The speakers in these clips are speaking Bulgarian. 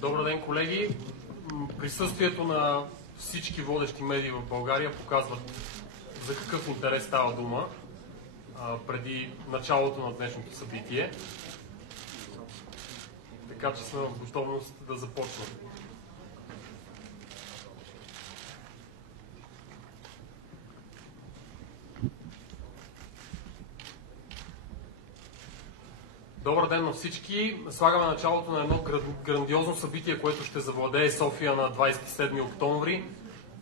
Добър ден, колеги! Присъствието на всички водещи медии в България показват за какъв интерес става дума преди началото на днешното събитие. Така че сме в готовност да започнем. Добър ден на всички! Слагаме началото на едно грандиозно събитие, което ще завладее София на 27 октомври.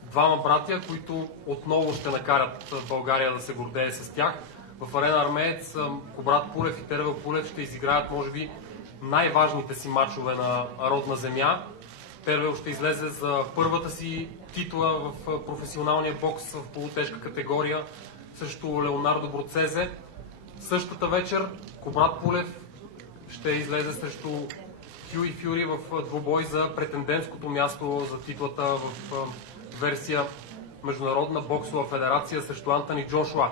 Двама братя, които отново ще накарат България да се гордее с тях. В Арена Армеец Кубрат Пулев и Тервел Пулев ще изиграят, може би, най-важните си мачове на родна земя. Тервел ще излезе за първата си титла в професионалния бокс в полутежка категория срещу Леонардо Броцезе. Същата вечер Кубрат Пулев ще излезе срещу Хюи Фюри в двубой за претендентското място за титлата в версия Международна боксова федерация срещу Антони Джошуа.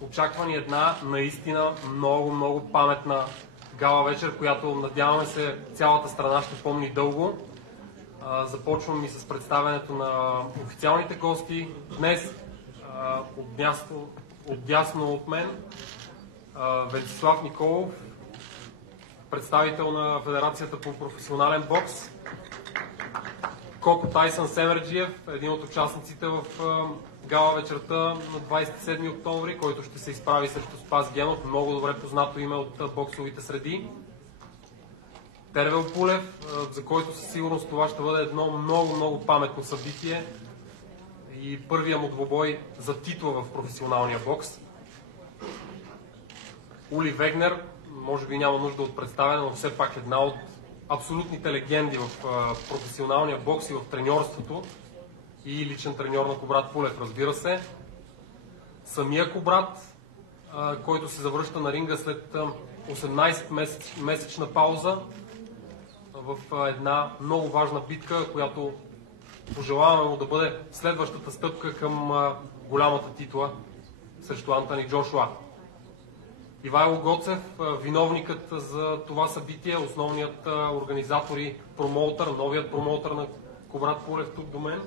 Очаква ни една наистина много паметна гала вечер, която надяваме се цялата страна ще помни дълго. Започвам и с представянето на официалните гости. Днес отдясно от мен Венцислав Николов, представител на Федерацията по професионален бокс. Коко Тайсън Семерджиев, един от участниците в гала вечерта на 27 октомври, който ще се изправи срещу Спас Генов, много добре познато име от боксовите среди. Тервел Пулев, за който със сигурност това ще бъде едно много паметно събитие и първия му двубой за титла в професионалния бокс. Ули Вегнер, може би няма нужда от представяне, но все пак една от абсолютните легенди в професионалния бокс и в треньорството и личен треньор на Кубрат Пулев, разбира се. Самия Кубрат, който се завръща на ринга след 18-месечна пауза в една много важна битка, която пожелаваме му да бъде следващата стъпка към голямата титла срещу Антони Джошуа. Ивайло Гоцев, виновникът за това събитие, основният организатор и промоутър, новият промоутър на Кубрат Пулев тук до мен.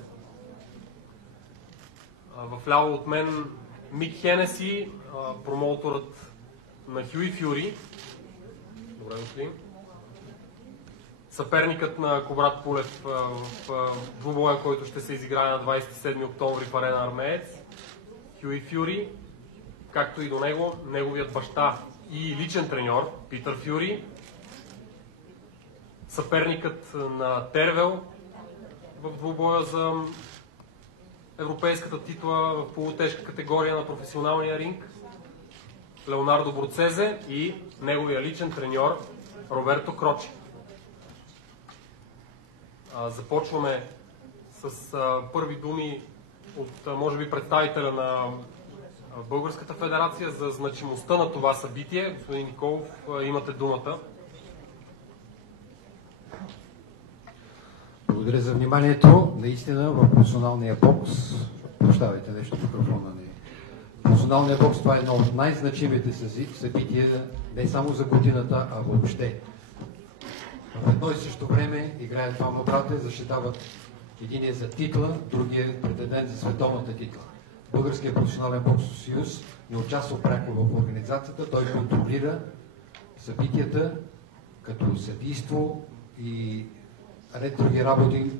Вляво от мен Мик Хенеси, промоуторът на Хюи Фюри. Добре дошли. Съперникът на Кубрат Пулев в двубоя, който ще се изиграе на 27 октомври в Арена Армеец. Хюи Фюри, както и до него, неговият баща и личен треньор Питър Фюри. Съперникът на Тервел в двубоя за европейската титла в полутежка категория на професионалния ринг Леонардо Броцезе и неговия личен треньор Роберто Крочи. Започваме с първи думи от, може би, представителя на Българската федерация за значимостта на това събитие. Господин Николов, имате думата. Благодаря за вниманието. Наистина в професионалния бокс, прощавайте нещо микрофона не. Професионалния бокс, това е едно от най-значимите събития не само за годината, а въобще. В едно и също време играят двама брата, защитават единия за титла, другия претендент за световната титла. Българският професионален боксов съюз не участва пряко в организацията, той контролира събитията като съдийство и ред други работи.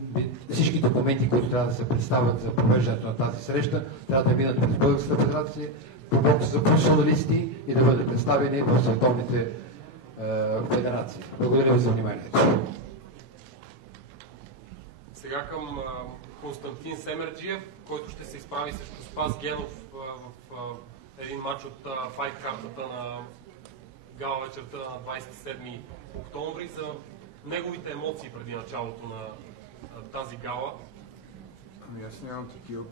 Всички документи, които трябва да се представят за провеждането на тази среща, трябва да минат през Българската федерация по бокс за професионалисти и да бъдат представени в световните федерации. Благодаря ви за вниманието. Сега към Константин Семерджиев, който ще се изправи срещу Спас Генов в един матч от файт картата на гала вечерта на 27 октомври. За неговите емоции преди началото на тази гала. Ами аз нямам такива,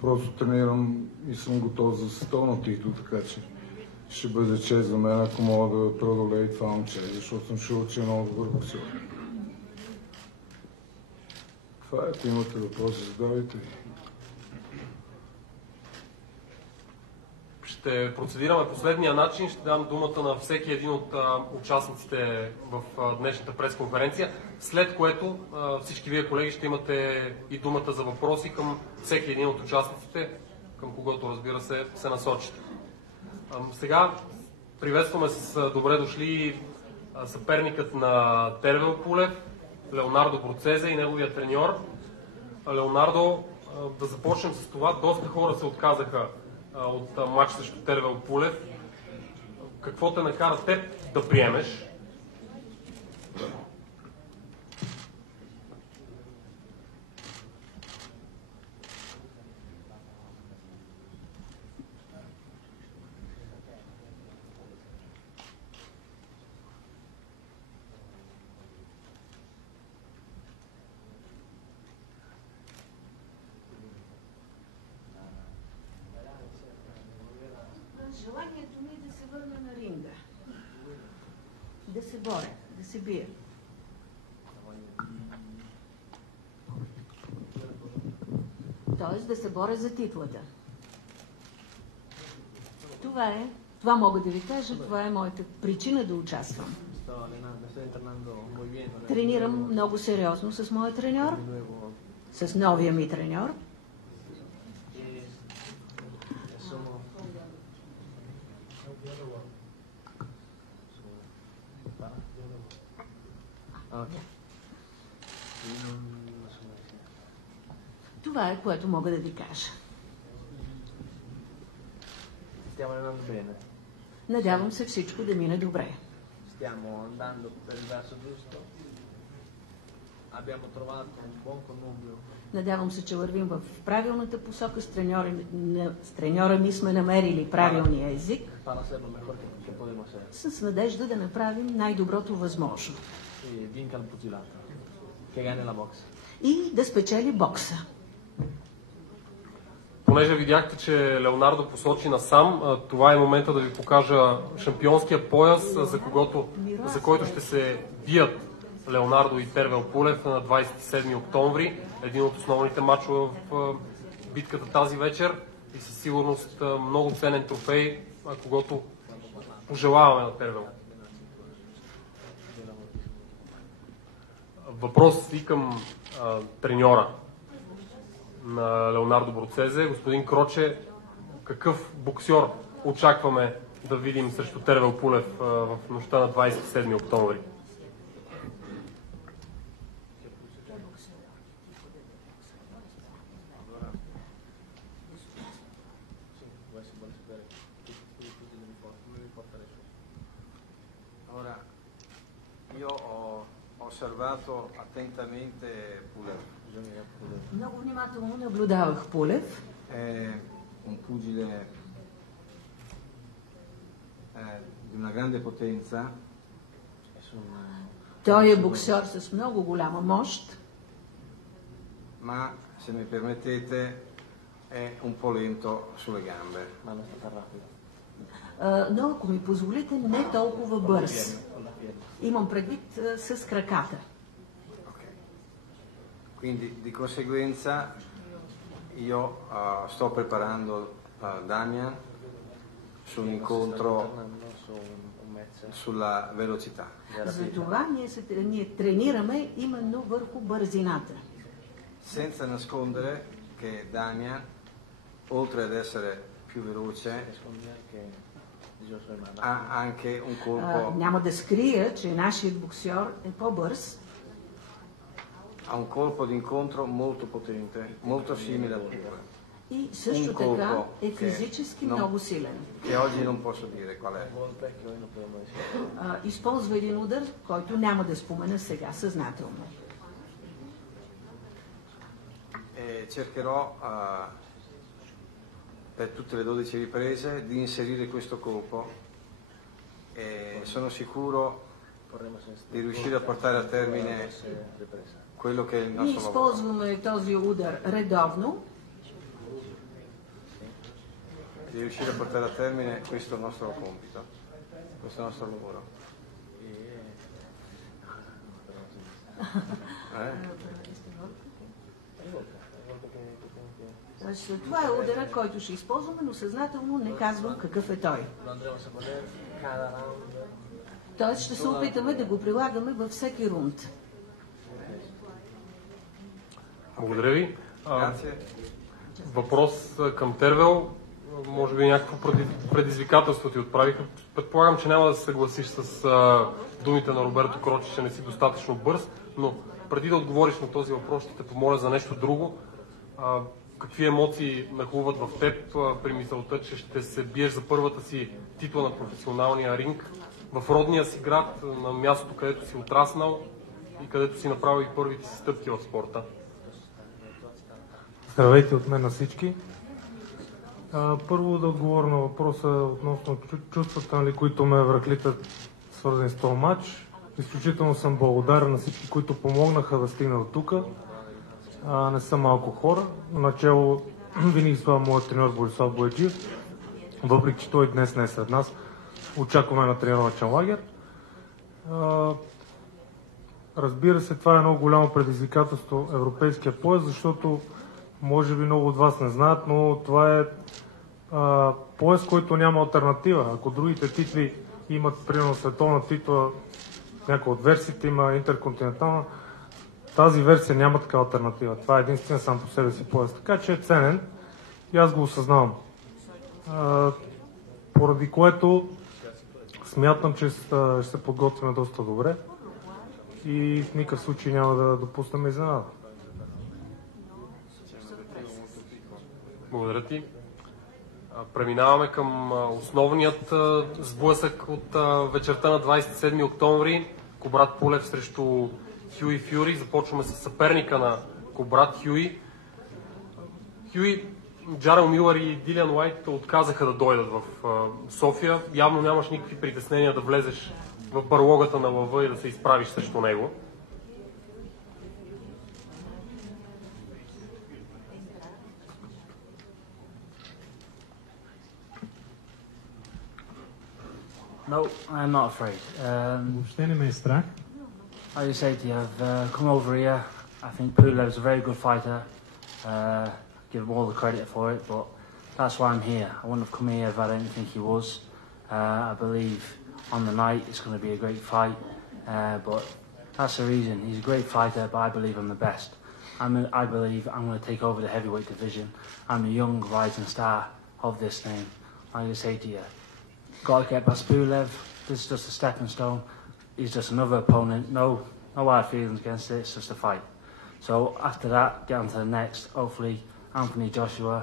просто тренирам и съм готов за световна титла, така че ще бъде чест за мен, ако мога да преодолея това момче, защото съм чул, че е много добър боксер. Това е, ако имате въпроси, задавайте. Ще процедираме последния начин. Ще дам думата на всеки един от участниците в днешната пресконференция, след което всички вие, колеги, ще имате и думата за въпроси към всеки един от участниците, към когото, разбира се насочите. Сега приветстваме с добре дошли съперникът на Тервел Пулев, Леонардо Бруцезе и неговия треньор. Леонардо, да започнем с това. Доста хора се отказаха от матч срещу Тервел Пулев. Какво те накара теб да приемеш? Желанието ми е да се върна на ринга. Да се боря, да се бия. Тоест да се боря за титлата. Това мога да ви кажа, това е моята причина да участвам. Тренирам много сериозно с моя треньор, с новия ми треньор. Това е, което мога да ви кажа. Надявам се всичко да мине добре. Надявам се, че вървим в правилната посока. С треньора ми сме намерили правилния език. С надежда да направим най-доброто възможно. И да спечели бокса. Понеже видяхте, че Леонардо посочи насам, това е момента да ви покажа шампионския пояс, за който ще се бият Леонардо и Тервел Пулев на 27 октомври. Един от основните матчове в битката тази вечер и със сигурност много ценен трофей, когото пожелаваме на Тервел. Въпрос и към треньора на Леонардо Бруцезе. Господин Кроче, какъв боксьор очакваме да видим срещу Тервел Пулев в нощта на 27 октомври? Io ho osservato attentamente Pulev. Много внимателно наблюдавах Пулев. È un pugile di una grande potenza. Той е боксер с много голяма мощ. Ma se mi permettete è un po' lento sulle gambe. Но ако ми позволите, не толкова бърз. Имам предвид с краката. Quindi di conseguenza io sto preparando Damian su un incontro sulla velocità. Затова ние тренираме именно върху бързината. Senza nascondere che Damian, oltre ad essere più veloce, ha anche un colpo. Няма да скрия, че нашият боксер е по-бърз. Ha un colpo d'incontro molto potente, molto simile a Pulef. И също така е физически много силен. Che oggi non posso dire qual è. Използва един удар, който няма да спомена сега съзнателно. Cercherò per tutte le 12 riprese di inserire questo colpo e sono sicuro di riuscire a portare a termine quello che è il Ние nostro lavoro. използваме този удар редовно. Di riuscire a portare a termine questo nostro compito, questo nostro lavoro. Това е ударът, който ще използваме, но съзнателно не казвам какъв е той. Тоест ще се опитаме да го прилагаме във всеки рунд. Благодаря ви. Въпрос към Тервел. Може би някакво предизвикателство ти отправиха. Предполагам, че няма да се съгласиш с думите на Роберто Крочи, че не си достатъчно бърз, но преди да отговориш на този въпрос, ще те помоля за нещо друго. Какви емоции нахлуват в теб при мисълта, че ще се биеш за първата си титла на професионалния ринг в родния си град, на мястото, където си отраснал и където си направил и първите си стъпки в спорта? Здравейте от мен на всички. Първо да отговоря на въпроса относно чувствата, които ме връхлитат, свързани с този матч. Изключително съм благодарен на всички, които помогнаха да стигна до тук. Не са малко хора. Начало винаги това моят треньор Борислав Бояджиев, въпреки че той днес не е сред нас. Очакваме на тренировъчен лагер. Разбира се, това е много голямо предизвикателство европейския пояс, защото може би много от вас не знаят, но това е пояс, който няма алтернатива. Ако другите титли имат, примерно, световна титла, някои от версиите има интерконтинентална, тази версия няма така алтернатива. Това е единствен сам по себе си пояс. Така че е ценен и аз го осъзнавам. Поради което смятам, че ще се подготвим доста добре и в никакъв случай няма да допуснем изненада. Благодаря ти. Преминаваме към основният сблъсък от вечерта на 27 октомври. Кобрат Пулев срещу Хюи Фюри. Започваме с съперника на Кобрат Хюи. Джарел Милър и Дилиан Уайт отказаха да дойдат в София. Явно нямаш никакви притеснения да влезеш в барлогата на лъва и да се изправиш срещу него. No, I'm not afraid. Въобще не ме е страх. Like you say to you, I've come over here. I think Pulev's a very good fighter. Give him all the credit for it, but that's why I'm here. I wouldn't have come here if I didn't think he was. I believe on the night it's going to be a great fight, but that's the reason. He's a great fighter, but I believe I'm the best. I believe I'm going to take over the heavyweight division. I'm the young rising star of this thing. Like I say to you, got to get past Pulev. This is just a stepping stone. He's just another opponent. No hard feelings against it. It's just a fight. So after that, get on to the next. Hopefully, Anthony Joshua,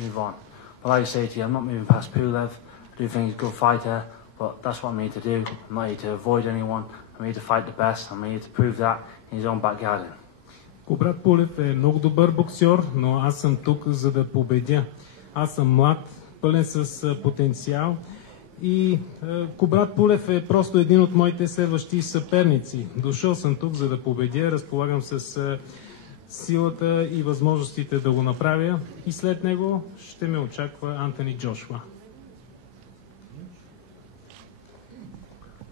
move on. But like I say to you, I'm not moving past Pulev. I do think he's a good fighter, but that's what I'm here to do. I'm not here to avoid anyone. I'm here to fight the best. I'm here to prove that in his own backyard. Кобрат Пулев е много добър боксер, но аз съм тук за да победя. Аз съм млад, пълен с потенциал. И Кобрат Пулев е просто един от моите следващи съперници. Дошъл съм тук, за да победя, разполагам с силата и възможностите да го направя. И след него ще ме очаква Антони Джошуа.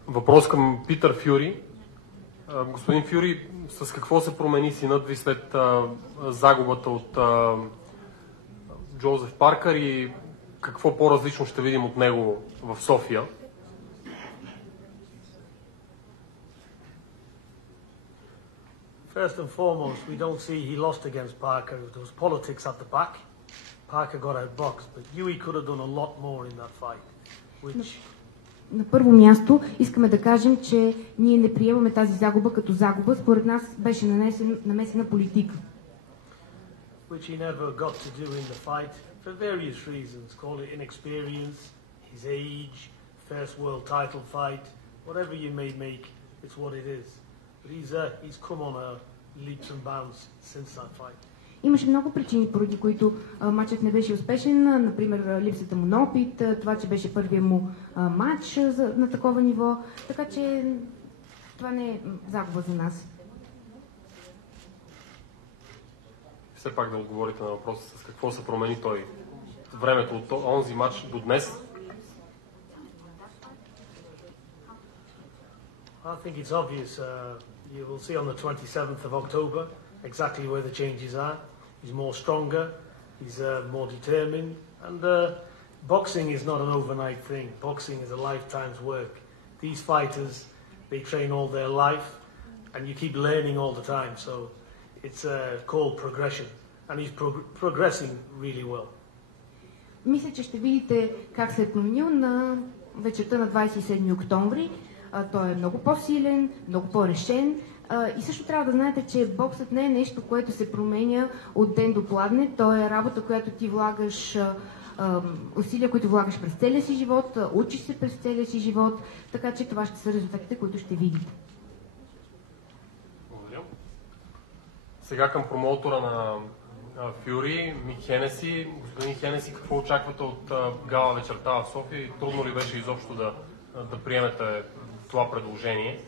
Въпрос към Питър Фюри. Господин Фюри, с какво се промени синът ви след загубата от Джозеф Паркър и какво по-различно ще видим от него в София? First and foremost, we don't see he lost against Parker. There was politics at the back. Parker got outboxed, but Huey could have done a lot more in that fight. На първо място искаме да кажем, че ние не приемаме тази загуба като загуба. Според нас беше намесена политика. Which he never got to do in the fight for various reasons. Call it inexperience, his age, first world title fight, whatever you may make, it's what it is. But he's come on a leaps and bounds since that fight. Имаше много причини, поради които матчът не беше успешен. Например, липсата му на опит, това, че беше първият му матч на такова ниво. Така че това не е загуба за нас. Все пак да отговорите на въпроса с какво се промени той времето от онзи матч до днес. I think it's obvious. You will see on the 27th of October exactly where the changes are. He's more stronger, he's more determined, and boxing is not an overnight thing. Boxing is a lifetime's work. These fighters, they train all their life, and you keep learning all the time, so it's called progression, and he's progressing really well. Мисля, че ще видите как се е променил на вечерта на 27 октомври. Той е много по-силен, много по-решен. И също трябва да знаете, че боксът не е нещо, което се променя от ден до пладне. То е работа, която ти влагаш, усилия, които влагаш през целия си живот, учиш се през целия си живот, така че това ще са резултатите, които ще видите. Благодаря. Сега към промоутора на Фюри, Мик Хенеси. Господин Хенеси, какво очаквате от гала вечерта в София? Трудно ли беше изобщо да приемете това предложение?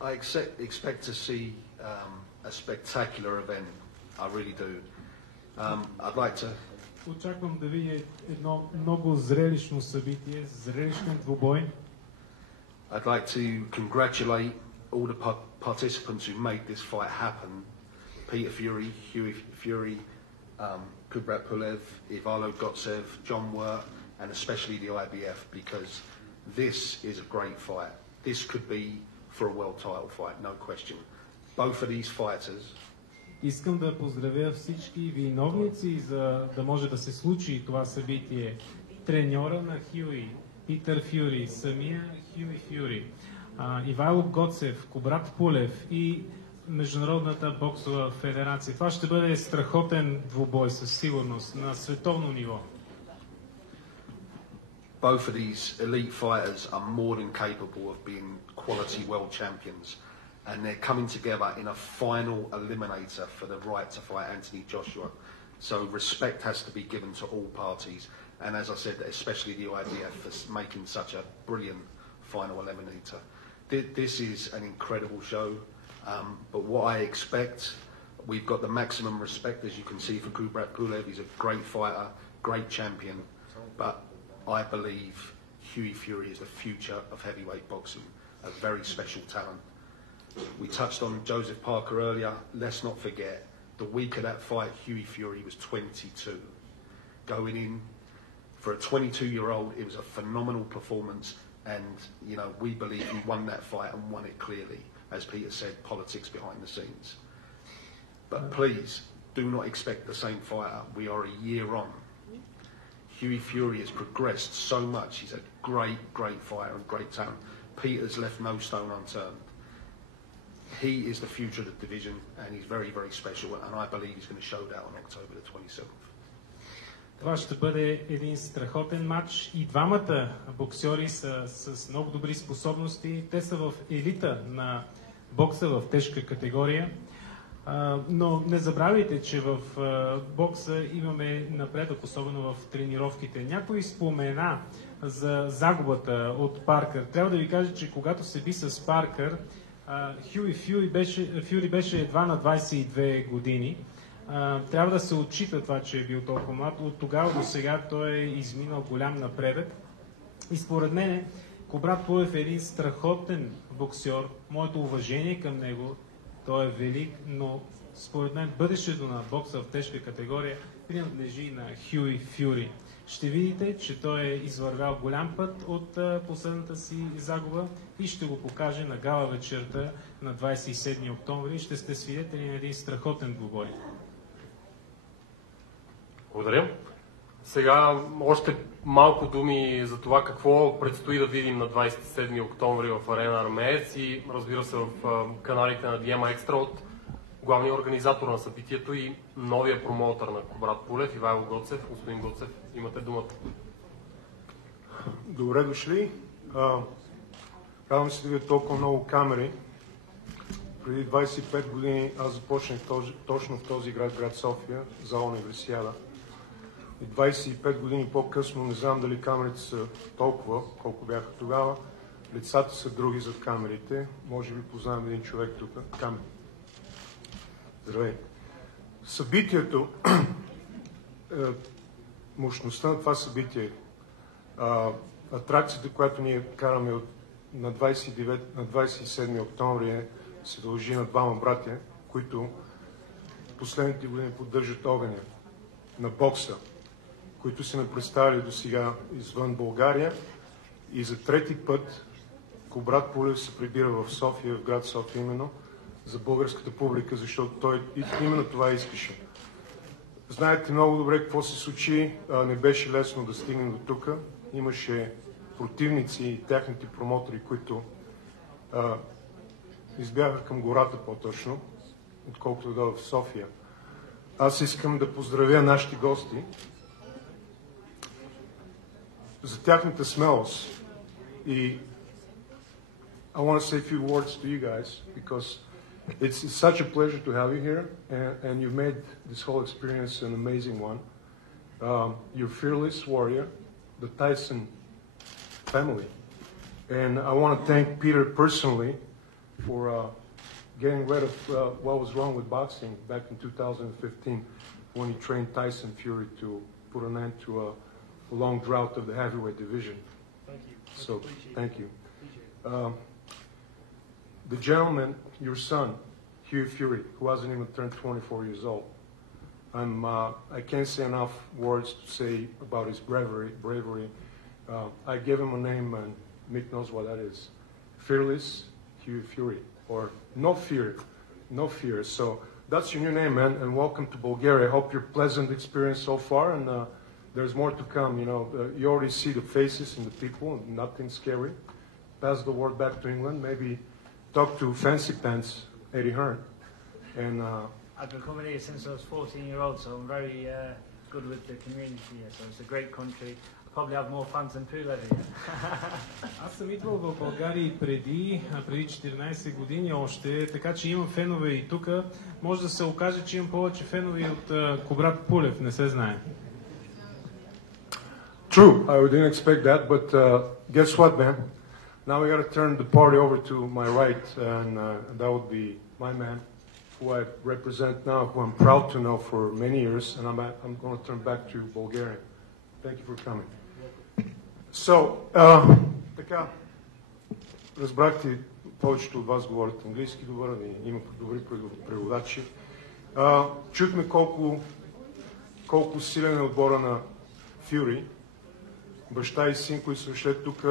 I expect to see a spectacular event. I really do. I'd like to. Очаквам да видя едно много зрелищно събитие, зрелищен двубой. I'd like to congratulate all the participants who made this fight happen. Peter Fury, Hughie Fury, Kubrat Pulev, Ivalo Gotsev, John Wirt, and especially the IBF, because this is a great fight. This could be for a world title fight, no question. Both of these fighters. Искам да поздравя всички виновници за да може да се случи това събитие. Треньора на Хюи, Питър Фюри, самия Хюи Фюри, Ивайло Гоцев, Кубрат Пулев и Международната боксова федерация. Това ще бъде страхотен двубой със сигурност на световно ниво. Both of these elite fighters are more than capable of being quality world champions, and they're coming together in a final eliminator for the right to fight Anthony Joshua. So respect has to be given to all parties, and as I said, especially the IBF for making such a brilliant final eliminator. This is an incredible show, but what I expect, we've got the maximum respect, as you can see, for Kubrat Pulev. He's a great fighter, great champion, but I believe Hughie Fury is the future of heavyweight boxing, a very special talent. We touched on Joseph Parker earlier. Let's not forget, the week of that fight, Hughie Fury was 22. Going in, for a 22-year-old, it was a phenomenal performance, and, you know, we believe he won that fight and won it clearly. As Peter said, politics behind the scenes. But please, do not expect the same fighter. We are a year on. Hughie Fury has progressed so much. He's a great, great fighter and great talent. Peter's left no stone unturned. He is the future of the division, and he's very, very special, and I believe he's going to show that on October the 27th. Това ще бъде един страхотен матч и двамата боксьори са с много добри способности. Те са в елита на бокса в тежка категория. Но не забравяйте, че в бокса имаме напредък, особено в тренировките. Някой спомена за загубата от Паркър. Трябва да ви кажа, че когато се би с Паркър, Фюри беше едва на 22 години. Трябва да се отчита това, че е бил толкова млад. От тогава до сега той е изминал голям напредък. И според мен Кубрат Пулев е един страхотен боксер. Моето уважение към него, той е велик, но според мен бъдещето на бокса в тежка категория принадлежи на Хюи Фюри. Ще видите, че той е извървял голям път от последната си загуба и ще го покаже на гала вечерта на 27 октомври. Ще сте свидетели на един страхотен двубой. Благодаря. Сега още малко думи за това какво предстои да видим на 27 октомври в Арена Армеец и разбира се в каналите на Диема Екстра от главния организатор на събитието и новия промоутър на Кубрат Пулев, Ивайло Гоцев. Господин Гоцев, имате думата. Добре дошли. Радвам се да видя толкова много камери. Преди 25 години аз започнах точно в този град София, за универсиада. И 25 години по-късно, не знам дали камерите са толкова, колко бяха тогава. Лицата са други зад камерите. Може би познавам един човек тук. Камер. Здравей. Събитието, мощността на това събитие Атракцията, която ние караме на 27 октомври се дължи на двама братя, които последните години поддържат огъня на бокса, които са ме представили до сега извън България, и за трети път Кубрат Пулев се прибира в София, в град София именно, за българската публика, защото той именно това искаше. Знаете много добре какво се случи, не беше лесно да стигнем до тук. Имаше противници и тяхните промотори, които избягаха към гората по-точно, отколкото да дойдат в София. Аз искам да поздравя нашите гости за тяхната смелост. И I want to say a few words to you guys because it's such a pleasure to have you here, and you've made this whole experience an amazing one. You're fearless warrior, the Tyson family, and I want to thank Peter personally for getting rid of what was wrong with boxing back in 2015 when he trained Tyson Fury to put an end to a long drought of the heavyweight division. Thank you. So, thank you. The gentleman, your son, Hugh Fury, who hasn't even turned 24 years old, I can't say enough words to say about his bravery. I gave him a name, and Mick knows what that is. Fearless Hugh Fury, or no fear. So that's your new name, man, and welcome to Bulgaria. I hope your pleasant experience so far, and there's more to come. You know, you already see the faces and the people, nothing scary. Pass the word back to England, maybe talk to Fancy Pants, Eddie Hearn, and I've been coming here since I was 14-year-old, so I'm very good with the community here. So it's a great country. I probably have more fans than Pulev here. Аз съм идвал в България и преди 14 години още, така че имам фенове и тук. Може да се окаже, че имам повече фенове от Кубрат Пулев, не се знае. True, I didn't expect that, but guess what, man? Now we got to turn the party over to my right, and that would be my man, who I represent now, who I'm proud to know for many years, and I'm going to turn back to Bulgaria. Thank you for coming. So, така, разбрахте, повечето от вас говорят английски добър, има добри преводачи. Чухме колко силен е отбора на Фюри, баща и син, които са дошли тук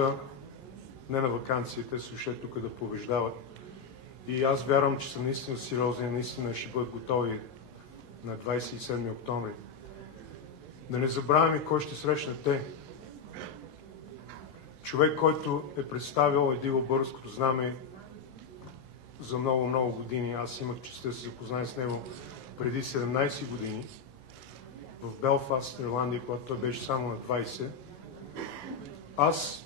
не на вакансия, те са дошли тук да побеждават. И аз вярвам, че са наистина сериозни, наистина ще бъдат готови на 27 октомври. Да не забравяме кой ще срещнат те. Човек, който е представил и дигал българското знаме за много години. Аз имах честта да се запозная с него преди 17 години в Белфаст, Ирландия, когато той беше само на 20. Аз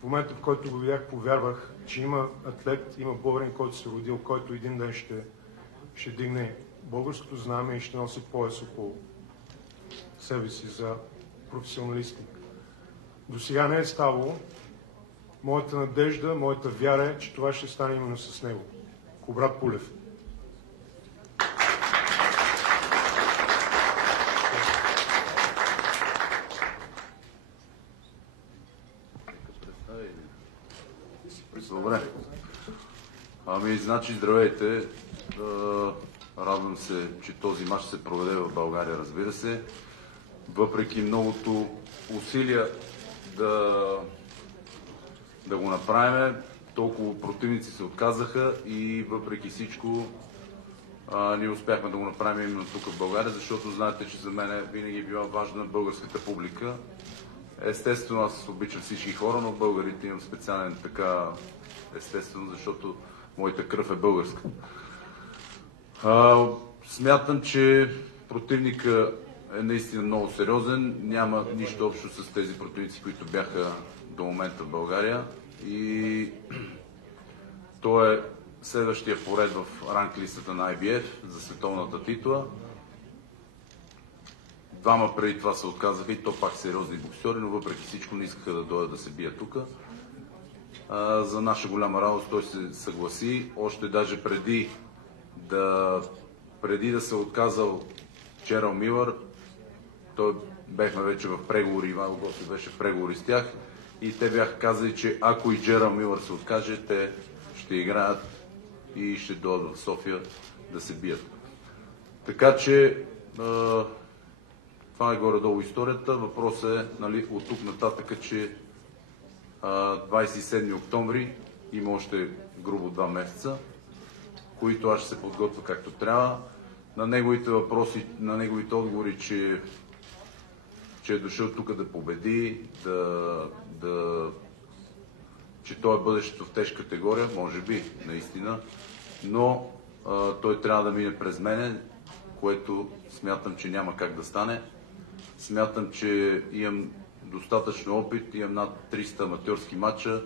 в момента, в който го видях, повярвах, че има атлет, има българин, който се родил, който един ден ще дигне българското знаме и ще носи пояс около себе си за професионалисти. До сега не е ставало. Моята надежда, моята вяра е, че това ще стане именно с него. Кубрат Пулев. Добре. Значи, здравейте. Радвам се, че този мач се проведе в България, разбира се. Въпреки многото усилия да го направим, толкова противници се отказаха и въпреки всичко ние успяхме да го направим именно тук в България, защото знаете, че за мен винаги е била важна българската публика. Естествено, аз обичам всички хора, но българите имам специален така, естествено, защото моята кръв е българска. Смятам, че противника е наистина много сериозен, няма нищо общо с тези противници, които бяха до момента в България и той е следващия поред в ранглистата на IBF за световната титла. Двама преди това се отказаха и то пак сериозни боксери, но въпреки всичко не искаха да дойдат да се бият тук. За наша голяма радост той се съгласи, още даже преди да се отказал Джерал Милър, той бяхме вече в преговори, Ивайло Госев беше в преговори с тях и те бяха казали, че ако и Джерал Милър се откаже, те ще играят и ще дойдат в София да се бият. Така че това е горе-долу историята. Въпросът е, нали, от тук нататък, че 27 октомври има още грубо 2 месеца, които аз ще се подготвя както трябва. На неговите въпроси, на неговите отговори, че е дошъл тук да победи, че той е бъдещето в тежка категория, може би, наистина, но той трябва да мине през мене, което смятам, че няма как да стане. Смятам, че имам достатъчно опит, имам над 300 аматьорски матча.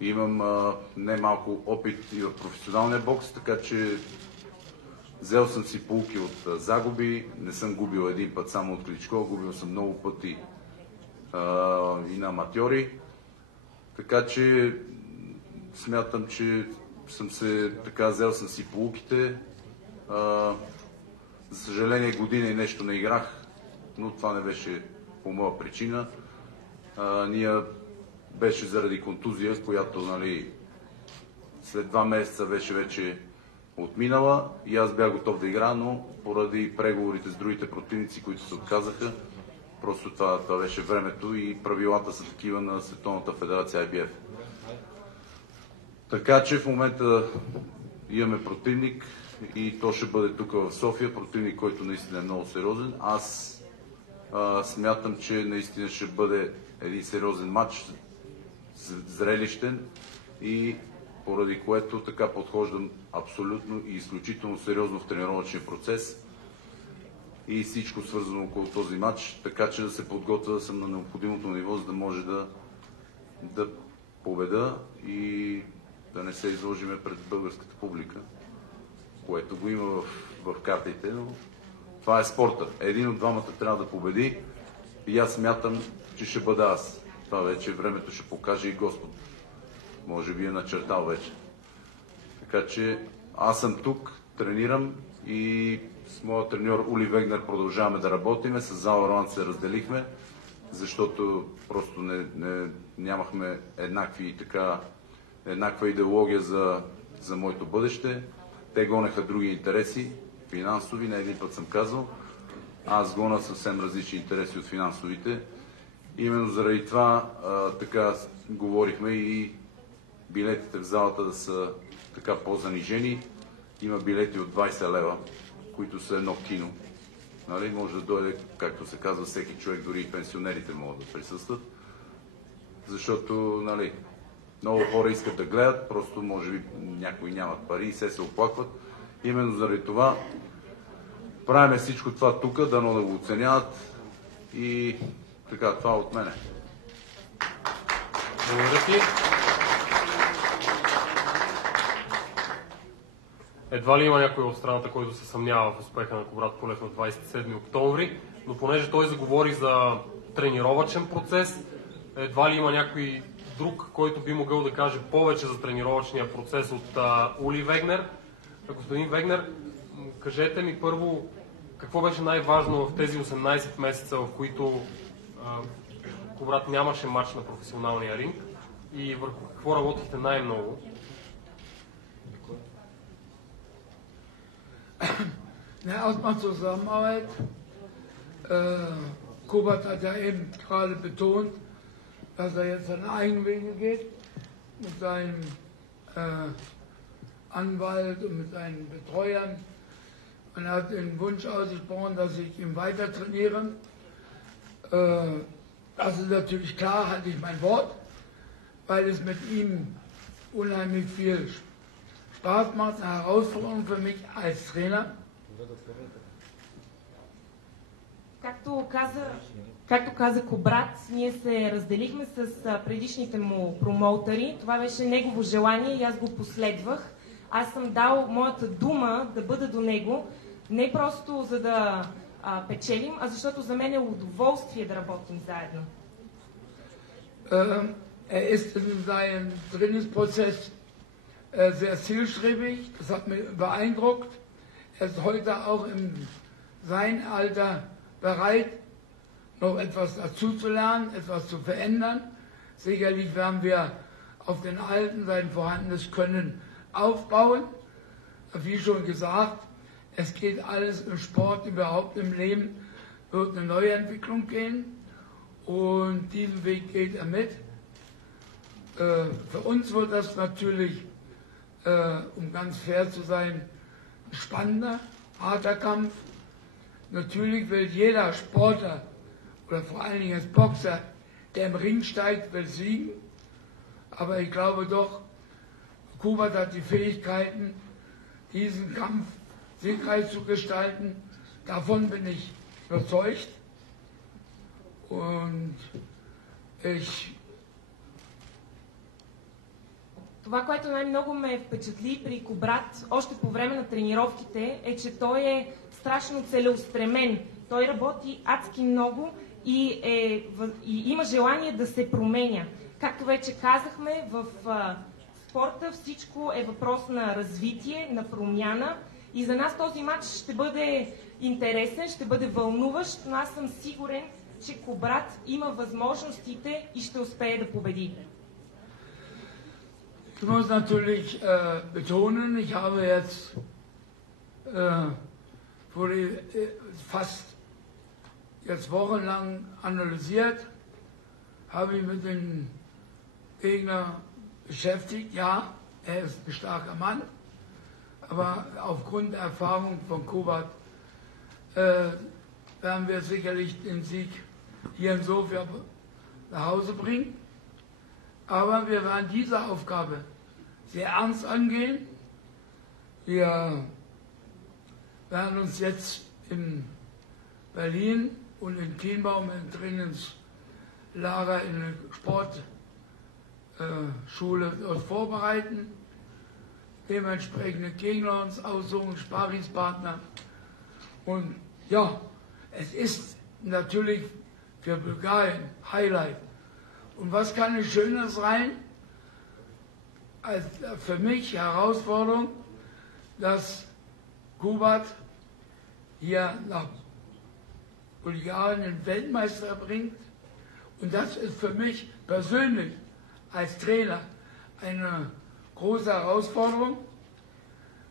Имам немалко опит и в професионалния бокс, така че взел съм си поуки от загуби, не съм губил един път само от Кличко, губил съм много пъти и на аматьори. Така че смятам, че взел съм си поуките. За съжаление, година и нещо не играх, но това не беше по моя причина. Беше заради контузия, която, нали, след 2 месеца беше вече отминала и аз бях готов да игра, но поради преговорите с другите противници, които се отказаха, просто това беше времето и правилата са такива на Световната федерация IBF. Така че в момента имаме противник и то ще бъде тук в София, противник, който наистина е много сериозен. Аз смятам, че наистина ще бъде един сериозен матч, зрелищен и поради което така подхождам абсолютно и изключително сериозно в тренировъчния процес и всичко свързано около този матч, така че да се подготвя да съм на необходимото ниво, за да може да победа и да не се изложиме пред българската публика, което го има в картите, но това е спорта. Един от двамата трябва да победи и аз смятам, че ще бъда аз. Това вече времето ще покаже и Господ. Може би е начертал вече. Така че аз съм тук, тренирам и с моя треньор Ули Вегнер продължаваме да работиме. С Зал Орланд се разделихме, защото просто нямахме еднаква идеология за моето бъдеще. Те гонеха други интереси, финансови, не един път съм казал. Аз гоня съвсем различни интереси от финансовите. Именно заради това така говорихме и билетите в залата да са така по-занижени. Има билети от 20 лева, които са едно кино. Нали? Може да дойде, както се казва, всеки човек, дори и пенсионерите могат да присъстват. Защото, нали, много хора искат да гледат, просто може би някои нямат пари и се оплакват. Именно заради това правиме всичко това тук, дано да го оценяват и така, това от мене. Благодаря ти. Едва ли има някой от страната, който се съмнява в успеха на Кубрат Пулев на 27 октомври, но понеже той заговори за тренировъчен процес, едва ли има някой друг, който би могъл да каже повече за тренировъчния процес от Ули Вегнер. Господин Вегнер, кажете ми първо какво беше най-важно в тези 18 месеца, в които Кубрат нямаше матч на професионалния ринг и върху какво работихте най-много? Na, erstmal Zusammenarbeit. Kubrat hat ja eben gerade betont, dass er jetzt seine eigenen Wege geht, mit seinem Anwalt und mit seinen Betreuern. Und er hat den Wunsch ausgesprochen, dass ich ihn weiter trainiere. Das ist natürlich klar, halte ich mein Wort, weil es mit ihm unheimlich viel Spaß macht, eine Herausforderung für mich als Trainer. Както каза Кубрат, ние се разделихме с предишните му промоутъри. Това беше негово желание и аз го последвах. Аз съм дал моята дума да бъда до него, не просто за да печелим, а защото за мен е удоволствие да работим заедно. Ist in seinem Trainingsprozess sehr zielstrebig, das hat mich beeindruckt. Er ist heute auch in seinem Alter bereit, noch etwas dazu zu lernen, etwas zu verändern. Sicherlich werden wir auf den Alten sein vorhandenes Können aufbauen. Wie schon gesagt, es geht alles im Sport, überhaupt im Leben, wird eine Neuentwicklung gehen und diesen Weg geht er mit. Für uns wird das natürlich, um ganz fair zu sein, ein spannender, harter Kampf. Natürlich will jeder Sportler oder vor allen Dingen als Boxer, der im Ring steigt, will siegen. Aber ich glaube doch, Kubert hat die Fähigkeiten, diesen Kampf siegreich zu gestalten. Davon bin ich überzeugt. Und Това, което най-много ме впечатли при Кубрат, още по време на тренировките, е, че той е страшно целеустремен. Той работи адски много и има желание да се променя. Както вече казахме, в спорта всичко е въпрос на развитие, на промяна и за нас този матч ще бъде интересен, ще бъде вълнуващ, но аз съм сигурен, че Кубрат има възможностите и ще успее да победи. Ich muss natürlich betonen, ich habe jetzt fast jetzt wochenlang analysiert, habe mich mit dem Gegner beschäftigt. Ja, er ist ein starker Mann, aber aufgrund der Erfahrung von Kubert werden wir sicherlich den Sieg hier in Sofia nach Hause bringen. Aber wir werden diese Aufgabe sehr ernst angehen. Wir werden uns jetzt in Berlin und in Kienbaum im Trainingslager in der Sportschule vorbereiten, dementsprechende Gegner uns aussuchen, Sparingspartner. Und ja, es ist natürlich für Bulgarien Highlight. Und was kann es schöner sein, als für mich Herausforderung, dass Kubert hier nach Bulgarien den Weltmeister bringt. Und das ist für mich persönlich als Trainer eine große Herausforderung.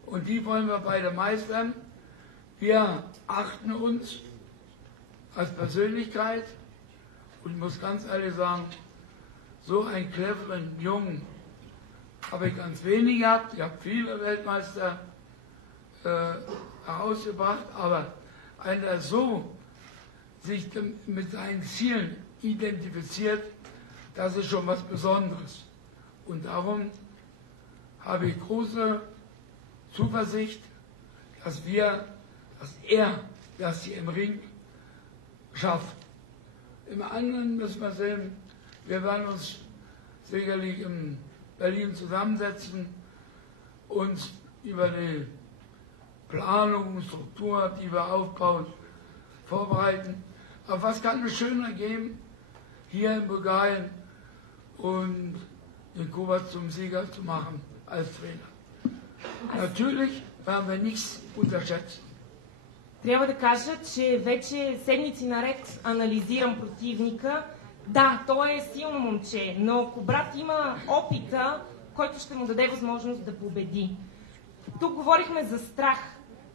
Und die wollen wir beide meistern. Wir achten uns als Persönlichkeit. Und ich muss ganz ehrlich sagen, so einen cleveren Jungen habe ich ganz wenig gehabt. Ich habe viele Weltmeister herausgebracht, aber einer, der so sich mit seinen Zielen identifiziert, das ist schon was Besonderes. Und darum habe ich große Zuversicht, dass er das hier im Ring schafft. Im anderen müssen wir sehen, wir werden uns sicherlich in Berlin zusammensetzen, uns über die Planung und Struktur, die wir aufbauen, vorbereiten. Aber was kann es schöner geben, hier in Bulgarien und den Kubert zum Sieger zu machen als Trainer? Natürlich werden wir nichts unterschätzen. Трябва да кажа, че вече седмици наред анализирам противника. Да, той е силно момче, но Кубрат има опита, който ще му даде възможност да победи. Тук говорихме за страх.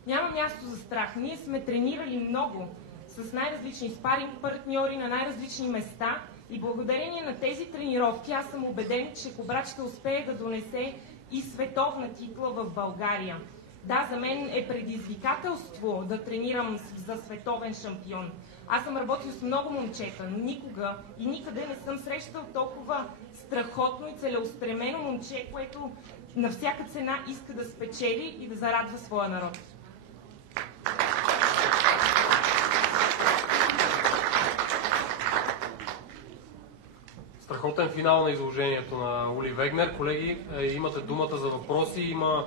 Няма място за страх. Ние сме тренирали много с най-различни спаринг партньори на най-различни места и благодарение на тези тренировки аз съм убеден, че Кубрат ще успее да донесе и световна титла в България. Да, за мен е предизвикателство да тренирам за световен шампион. Аз съм работил с много момчета, но никога и никъде не съм срещал толкова страхотно и целеустремено момче, което на всяка цена иска да спечели и да зарадва своя народ. Страхотен финал на изложението на Ули Вегнер. Колеги, имате думата за въпроси. Има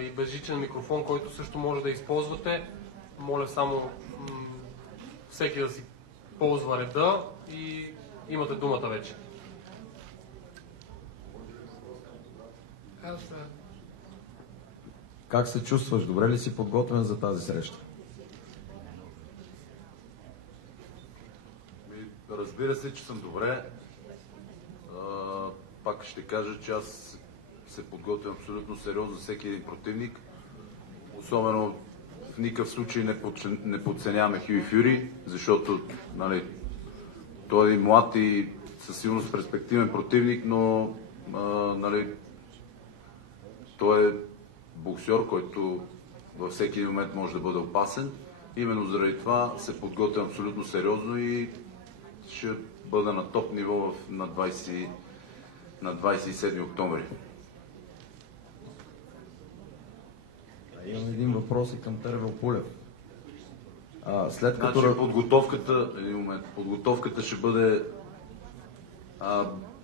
и безжичен микрофон, който също може да използвате. Моля само всеки да си ползва реда и имате думата вече. Как се чувстваш? Добре ли си подготвен за тази среща? Разбира се, че съм добре. Пак ще кажа, че аз се подготвям абсолютно сериозно за всеки един противник. Особено в никакъв случай не подценяваме Хюи Фюри, защото нали, той е един млад и със сигурност перспективен противник, но нали, той е боксер, който във всеки момент може да бъде опасен. Именно заради това се подготвям абсолютно сериозно и ще бъда на топ ниво на 27 октомври. Имам един въпрос и към Тервел Пулев. След като... Значи, подготовката ще бъде...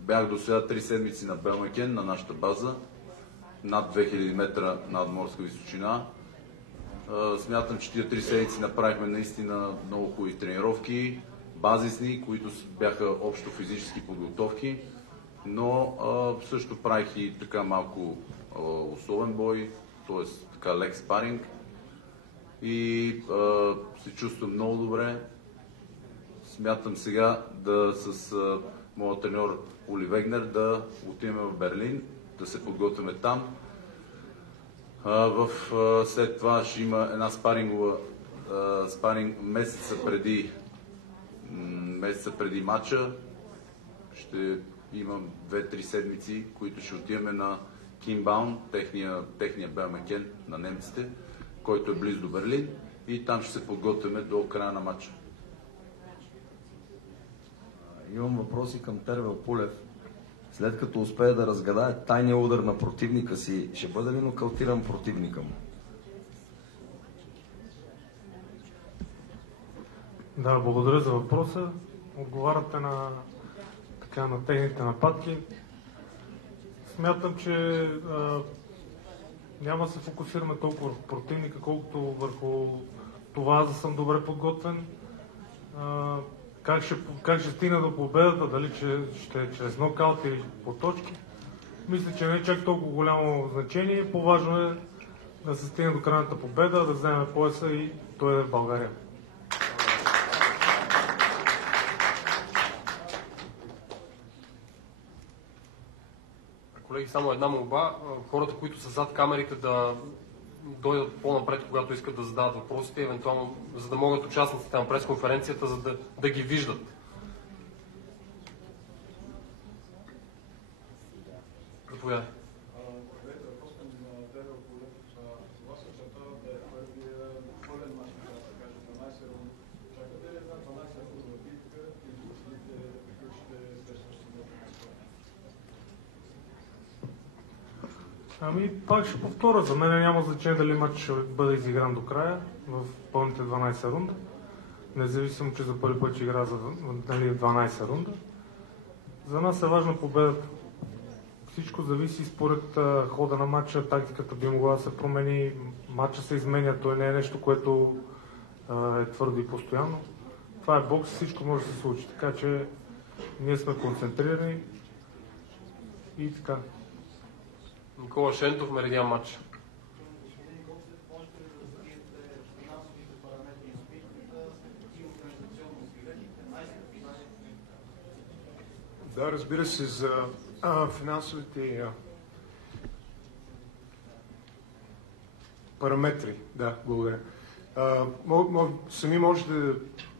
бях до сега 3 седмици на Белмекен, на нашата база, над 2000 метра надморска височина. Смятам, че тия 3 седмици направихме наистина много хубави тренировки, базисни, които бяха общо физически подготовки, но също правих и така малко особен бой, т.е. така лек спаринг и се чувствам много добре. Смятам сега с моят треньор Ули Вегнер да отидем в Берлин, да се подготвяме там. След това ще има една спаринг месеца преди матча. Ще имам 2-3 седмици, които ще отидем на Кимбаун, техния Белмекен на немците, който е близо до Берлин, и там ще се подготвяме до края на матча. Имам въпроси към Тервел Пулев. След като успее да разгадае тайния удар на противника си, ще бъде ли нокаутиран противника му? Да, благодаря за въпроса. Отговаряте на техните нападки. Смятам, че няма да се фокусираме толкова върху противника, колкото върху това да съм добре подготвен. Как ще стигна до победата, дали ще е чрез нокаут или по точки. Мисля, че не е чак толкова голямо значение. По-важно е да се стигне до крайната победа, да вземе пояса и той е в България. Колеги, само една молба. Хората, които са зад камерите, да дойдат по-напред, когато искат да задават въпросите, евентуално, за да могат участниците на пресконференцията, за да ги виждат. Заповядай. Пак ще повторя. За мен няма значение дали матч ще бъде изигран до края в пълните 12 рунда. Независимо, че за първи път ще игра за 12 рунда. За нас е важна победата. Всичко зависи според хода на матча, тактиката би могла да се промени, матча се изменя, той не е нещо, което е твърдо и постоянно. Това е бокс, всичко може да се случи, така че ние сме концентрирани и така. Никола Шентов, Меридиан матч. Да, разбира се, за финансовите параметри. Да, благодаря. Сами може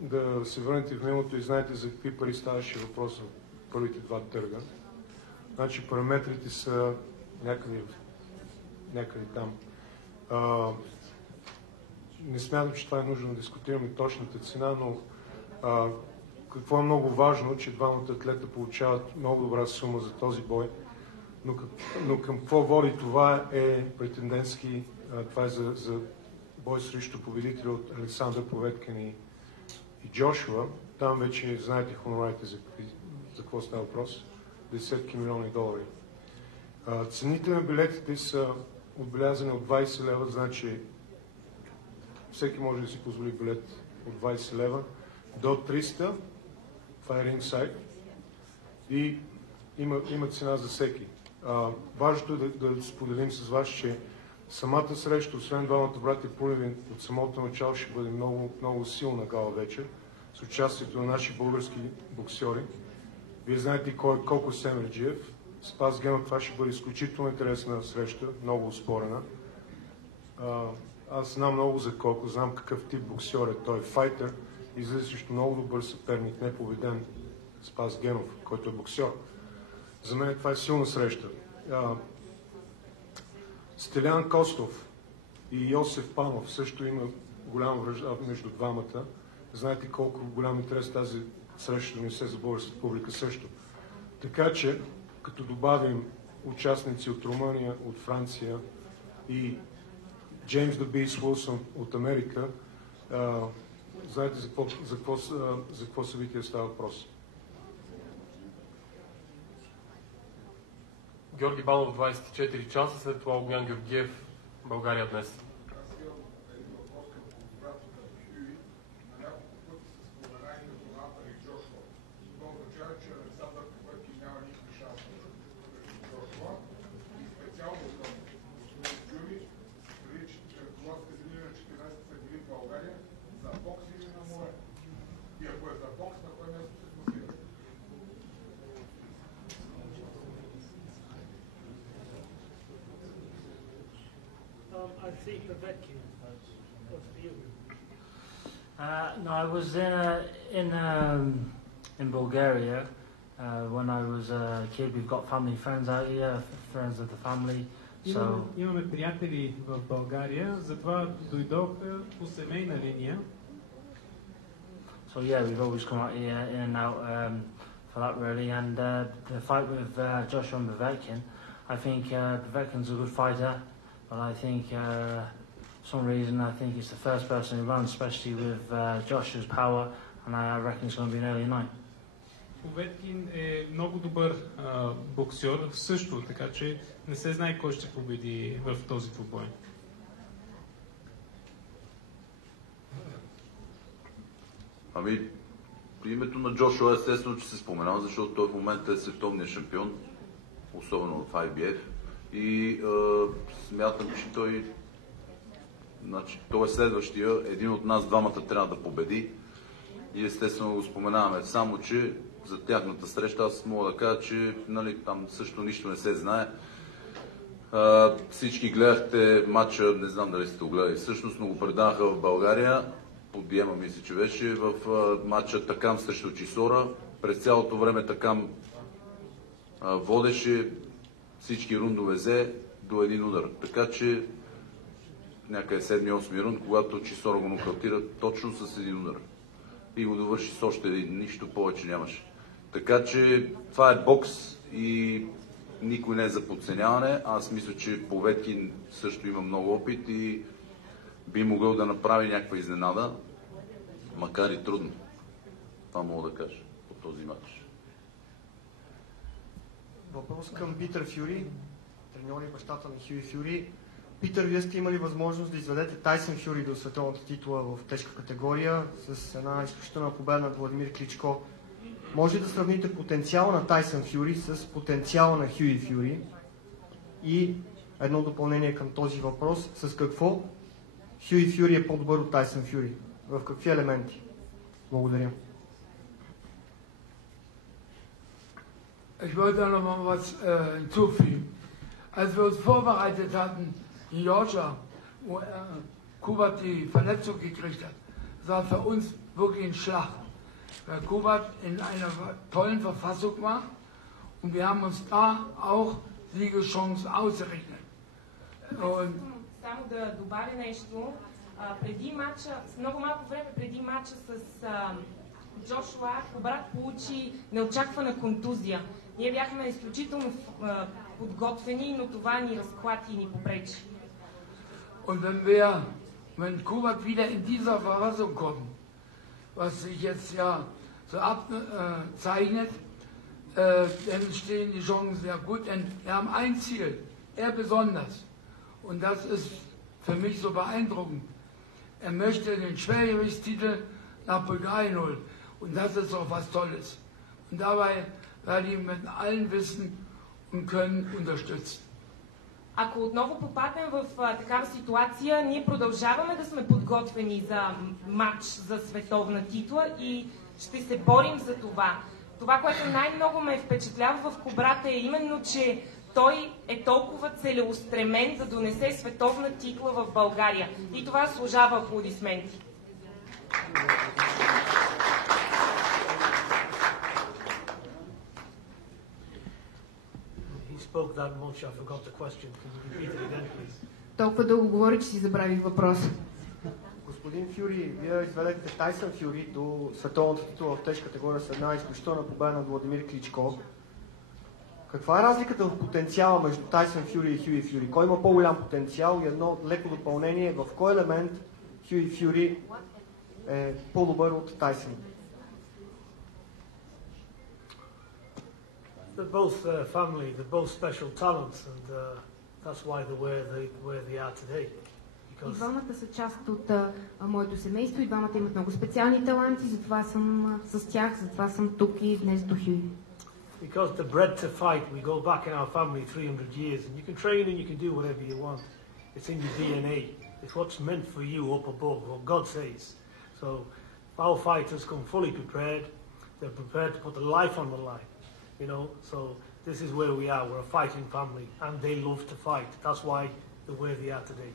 да се върнете в миналото и знаете за какви пари ставаше въпрос в първите 2 търга. Значи параметрите са някъде там. Не смятам, че това е нужно да дискутираме точната цена, но какво е много важно, че двамата атлета получават много добра сума за този бой, но към какво води това е претендентски, това е за бой срещу победителя от Александър Поветкин и Джошуа. Там вече знаете хонорарите за какво става въпрос. Десетки милиони долари. Цените на билетите са отбелязани от 20 лева, значи всеки може да си позволи билет от 20 лева до 300. Това е рингсайд. И има цена за всеки. Важното е да споделим с вас, че Самата среща, освен двамата братя Пулеви, от самото начало ще бъде много, много силна гала вечер, с участието на наши български боксьори. Вие знаете колко е Семерджиев. Спас Генов, това ще бъде изключително интересна среща, много успорена. Аз знам много за Коко, знам какъв тип боксьор е. Той е файтер, излиза срещу много добър съперник, непобеден Спас Генов, който е боксьор. За мен това е силна среща. Стелян Костов и Йосиф Панов също има голяма връжда между двамата. Знаете колко голям интерес тази среща не се за българската публика също. Така че, като добавим участници от Румъния, от Франция и Джеймс The Beast Wilson от Америка, знаете за какво събитие става въпрос. Георги Банов 24 часа, след това Огнян Георгиев, България днес. I see Povetkin first. What's for you? No, I was in Bulgaria when I was a kid. We've got family friends out here, friends of the family. So Имаме приятели в България, затова дойдох по семейна линия. So yeah, we've always come out here in and out for that really. And the fight with Joshua and Povetkin, I think Povetkin's a good fighter, but I think for some reason I think he's the first person who runs, especially with Joshua's power, and I reckon it's going to be an early night. Поветкин е много добър боксер също, така че не се знае кой ще победи в този двубой. Ами, името на Джошуа естествено, че се споменава, защото той в момента е световният шампион, особено в IBF. И смятам, че той е следващия, един от нас двамата трябва да победи. И естествено го споменаваме, само че за тяхната среща аз мога да кажа, че там също нищо не се знае. Всички гледахте матча, не знам дали сте го гледали всъщност, но го предаваха в България, под Диема мисля, че беше, в матча Такам срещу Чисора. През цялото време Такам водеше, всички рундове взе до един удар. Така че някъде 7-8 рунд, когато Чисора го нокаутира точно с един удар. И го довърши с още един, нищо повече нямаше. Така че това е бокс и никой не е за подценяване. Аз мисля, че Поветкин също има много опит и би могъл да направи някаква изненада, макар и трудно. Това мога да кажа по този матч. Въпрос към Питър Фюри, треньор и бащата на Хюи Фюри. Питър, вие сте имали възможност да изведете Тайсън Фюри до световната титла в тежка категория с една изключителна победа на Владимир Кличко. Може да сравните потенциала на Тайсън Фюри с потенциала на Хюи Фюри? И едно допълнение към този въпрос. С какво Хюи Фюри е по-добър от Тайсън Фюри? В какви елементи? Благодаря. Ich wollte da noch mal was hinzufügen. Als wir uns vorbereitet hatten in Georgia, wo Kubat die Verletzung gekriegt hat, das war für uns wirklich ein Schlag. Weil Kubat in einer tollen Verfassung war und wir haben uns da auch Siegeschancen ausgerechnet. Само да добавя нещо. Преди матча, много малко време преди матча с Джошуа, Кубрат получи неочаквана контузия. Ние бяхме изключително подготвени, но това ни разклати и ни попречи. Und wenn Kubat wieder in dieser Verfassung kommt, was sich jetzt ja so abzeichnet, dann stehen die Chancen sehr gut, denn wir haben ein Ziel, er besonders. Und das ist für mich so beeindruckend. Er möchte den Schwergewichtstitel nach Bulgarien holen. Und das ist doch was Tolles. Und dabei werde ich ihn mit allen Wissen und Können unterstützen. Ако отново попаднем в такава ситуация, ние продължаваме да сме подготвени за матч за световна титла и ще се борим за това. Това, което най-много ме впечатлява в Кубрата е именно, че той е толкова целеустремен да донесе световна титла в България. И това заслужава аплодисменти. Spoke that much, I forgot the question. Can you repeat it again, please? Толкова дълго говори, че си забравих въпроса. Господин Фюри, вие изведете Тайсън Фюри до световната титла в тежка категория с една изключителна победа на Владимир Кличко. Каква е разликата в потенциала между Тайсън Фюри и Хюи Фюри? Кой има по-голям потенциал и едно леко допълнение, в кой елемент Хюи Фюри е по-добър от Тайсън? They're both family, they're both special talents, and that's why they're where they are today. И двамата са част от моето семейство, и двамата имат много специални таланти, затова съм с тях, затова съм тук и днес до Хюи. Because the bred to fight, we go back in our family 300 years, and you can train and you can do whatever you want. It's in your DNA. It's what's meant for you up above, what God says. So our fighters come fully prepared. They're prepared to put their life on the line. You know, so this is where we are. We're a fighting family, and they love to fight. That's why they're where they are today.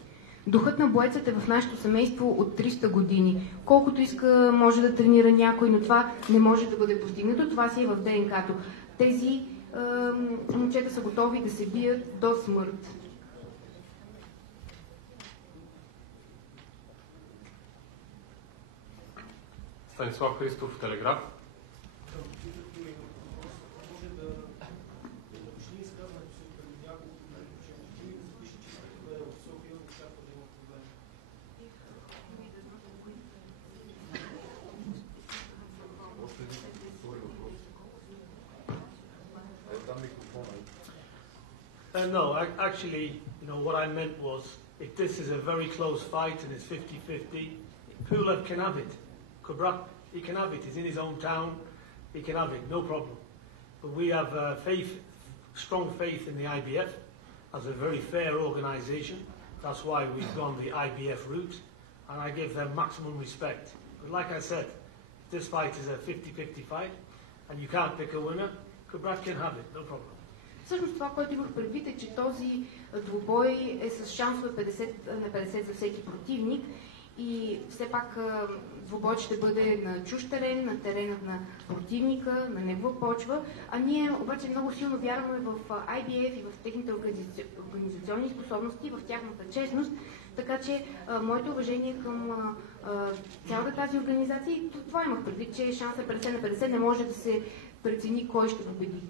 Духът на боецът е в нашето семейство от 300 години. Колкото иска, може да тренира някой, но това не може да бъде постигнато. Това си е в ДНК-то. Тези момчета са готови да се бият до смърт. Станислав Христов, Телеграф. No, actually, you know, what I meant was, if this is a very close fight and it's 50-50, Pulev can have it. Kubrat, he can have it. He's in his own town. He can have it, no problem. But we have strong faith in the IBF as a very fair organisation. That's why we've gone the IBF route, and I give them maximum respect. But like I said, this fight is a 50-50 fight, and you can't pick a winner. Kubrat can have it, no problem. Всъщност това, което имах предвид, е, че този двубой е с шансове 50 на 50 за всеки противник и все пак двубой ще бъде на чужд терен, на терена на противника, на негова почва, а ние обаче много силно вярваме в IBF и в техните организационни способности, в тяхната честност, така че моето уважение към цялата тази организация, и това имах предвид, че шанса 50 на 50 не може да се прецени кой ще победи.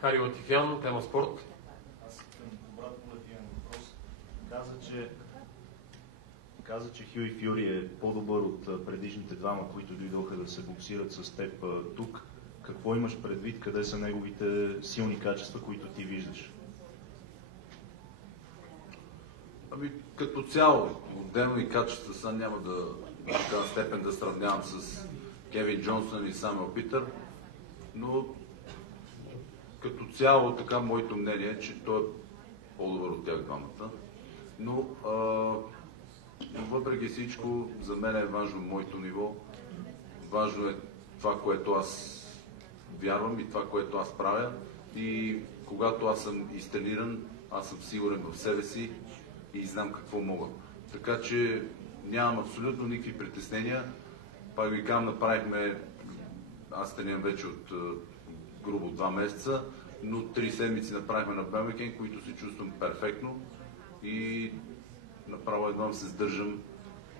Хари Латифян, тема спорт. Аз към обратно Латифян въпрос. Каза, че Хюи Фюри е по-добър от предишните двама, които дойдоха да се боксират с теб тук. Какво имаш предвид? Къде са неговите силни качества, които ти виждаш? Ами, като цяло, отделни качества са няма да в такава степен да сравнявам с Кевин Джонсън и Самуел Питър, но като цяло, така, моето мнение е, че той е по-добър от тях двамата. Но въпреки всичко, за мен е важно моето ниво. Важно е това, което аз вярвам и това, което аз правя. И когато аз съм изтрениран, аз съм сигурен в себе си и знам какво мога. Така че нямам абсолютно никакви притеснения. Пак ви казвам, направихме, аз тренирам вече от грубо 2 месеца, но 3 седмици направихме на Бемекен, които се чувствам перфектно и направо едва се сдържам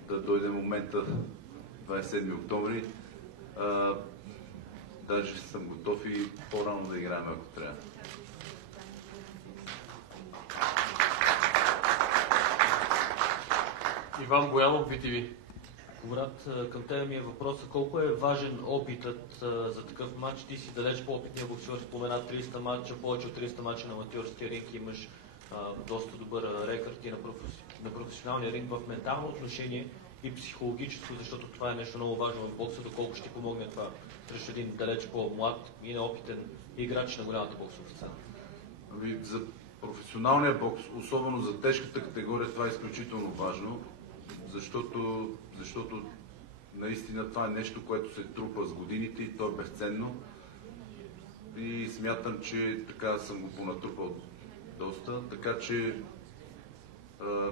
да дойде момента 27 октомври. Даже съм готов и по-рано да играем, ако трябва. Иван Боянов, BTV. Мурат, към тебе ми е въпросът, колко е важен опитът за такъв матч? Ти си далеч по-опитния боксер, спомена 300 матча, повече от 300 матча на аматьорския ринг, имаш доста добър рекорд и на професионалния ринг в ментално отношение и психологическо, защото това е нещо много важно в бокса, доколко ще ти помогне това срещу един далеч по-млад и неопитен играч на голямата боксова сцена. За професионалния бокс, особено за тежката категория, това е изключително важно, защото наистина това е нещо, което се трупа с годините и то е безценно. И смятам, че така съм го понатрупал доста, така че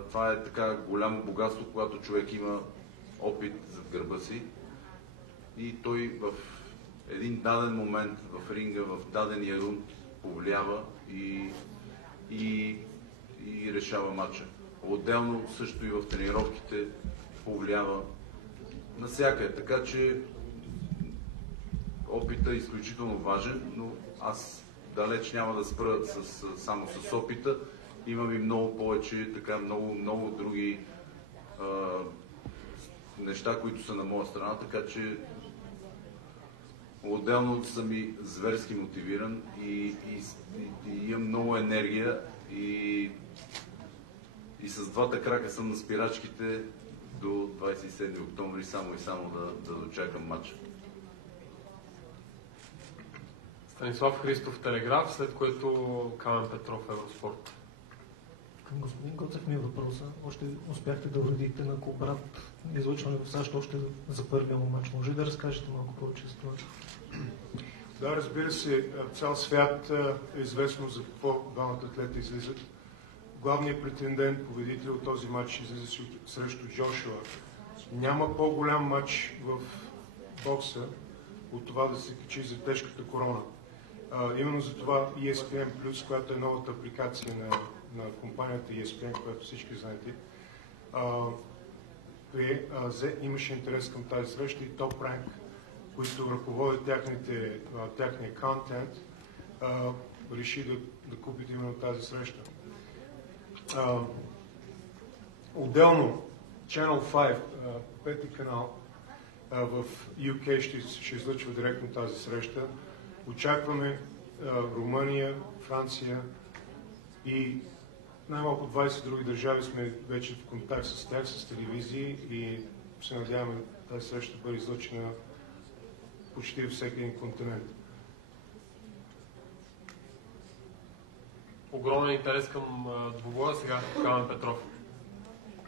това е така голямо богатство, когато човек има опит зад гърба си и той в един даден момент в ринга, в дадения рунд повлиява и решава матча. Отделно също и в тренировките повлиява навсякъде, така че опитът е изключително важен, но аз далеч няма да спра само с опита. Имам и много повече, така много други неща, които са на моя страна, така че отделно съм и зверски мотивиран и имам много енергия и с двата крака съм на спирачките до 27 октомври само да дочакам матча. Станислав Христов, Телеграф, след което Камен Петров, Евроспорт. Към господин Гоцев ми е въпроса. Още успяхте да уредите на Кобрат излъчване в САЩ още за първия му мач. Може ли да разкажете малко повече за това? Да, разбира се, цял свят е известно за какво двамата атлета излизат. Главният претендент, победител от този матч излиза срещу Джошуа. Няма по-голям матч в бокса от това да се качи за тежката корона. Именно за това ESPN+, която е новата апликация на компанията ESPN, която всички знаете, имаше интерес към тази среща и Top Rank, които ръководят тяхния контент, реши да купят именно тази среща. Отделно, Channel 5, пети канал, в UK ще излъчва директно тази среща. Очакваме Румъния, Франция и най-малко 20 други държави сме вече в контакт с тях, с телевизии и се надяваме тази среща да бъде излъчена почти във всеки един континент. Огромен интерес към двубоя сега Камен Петров.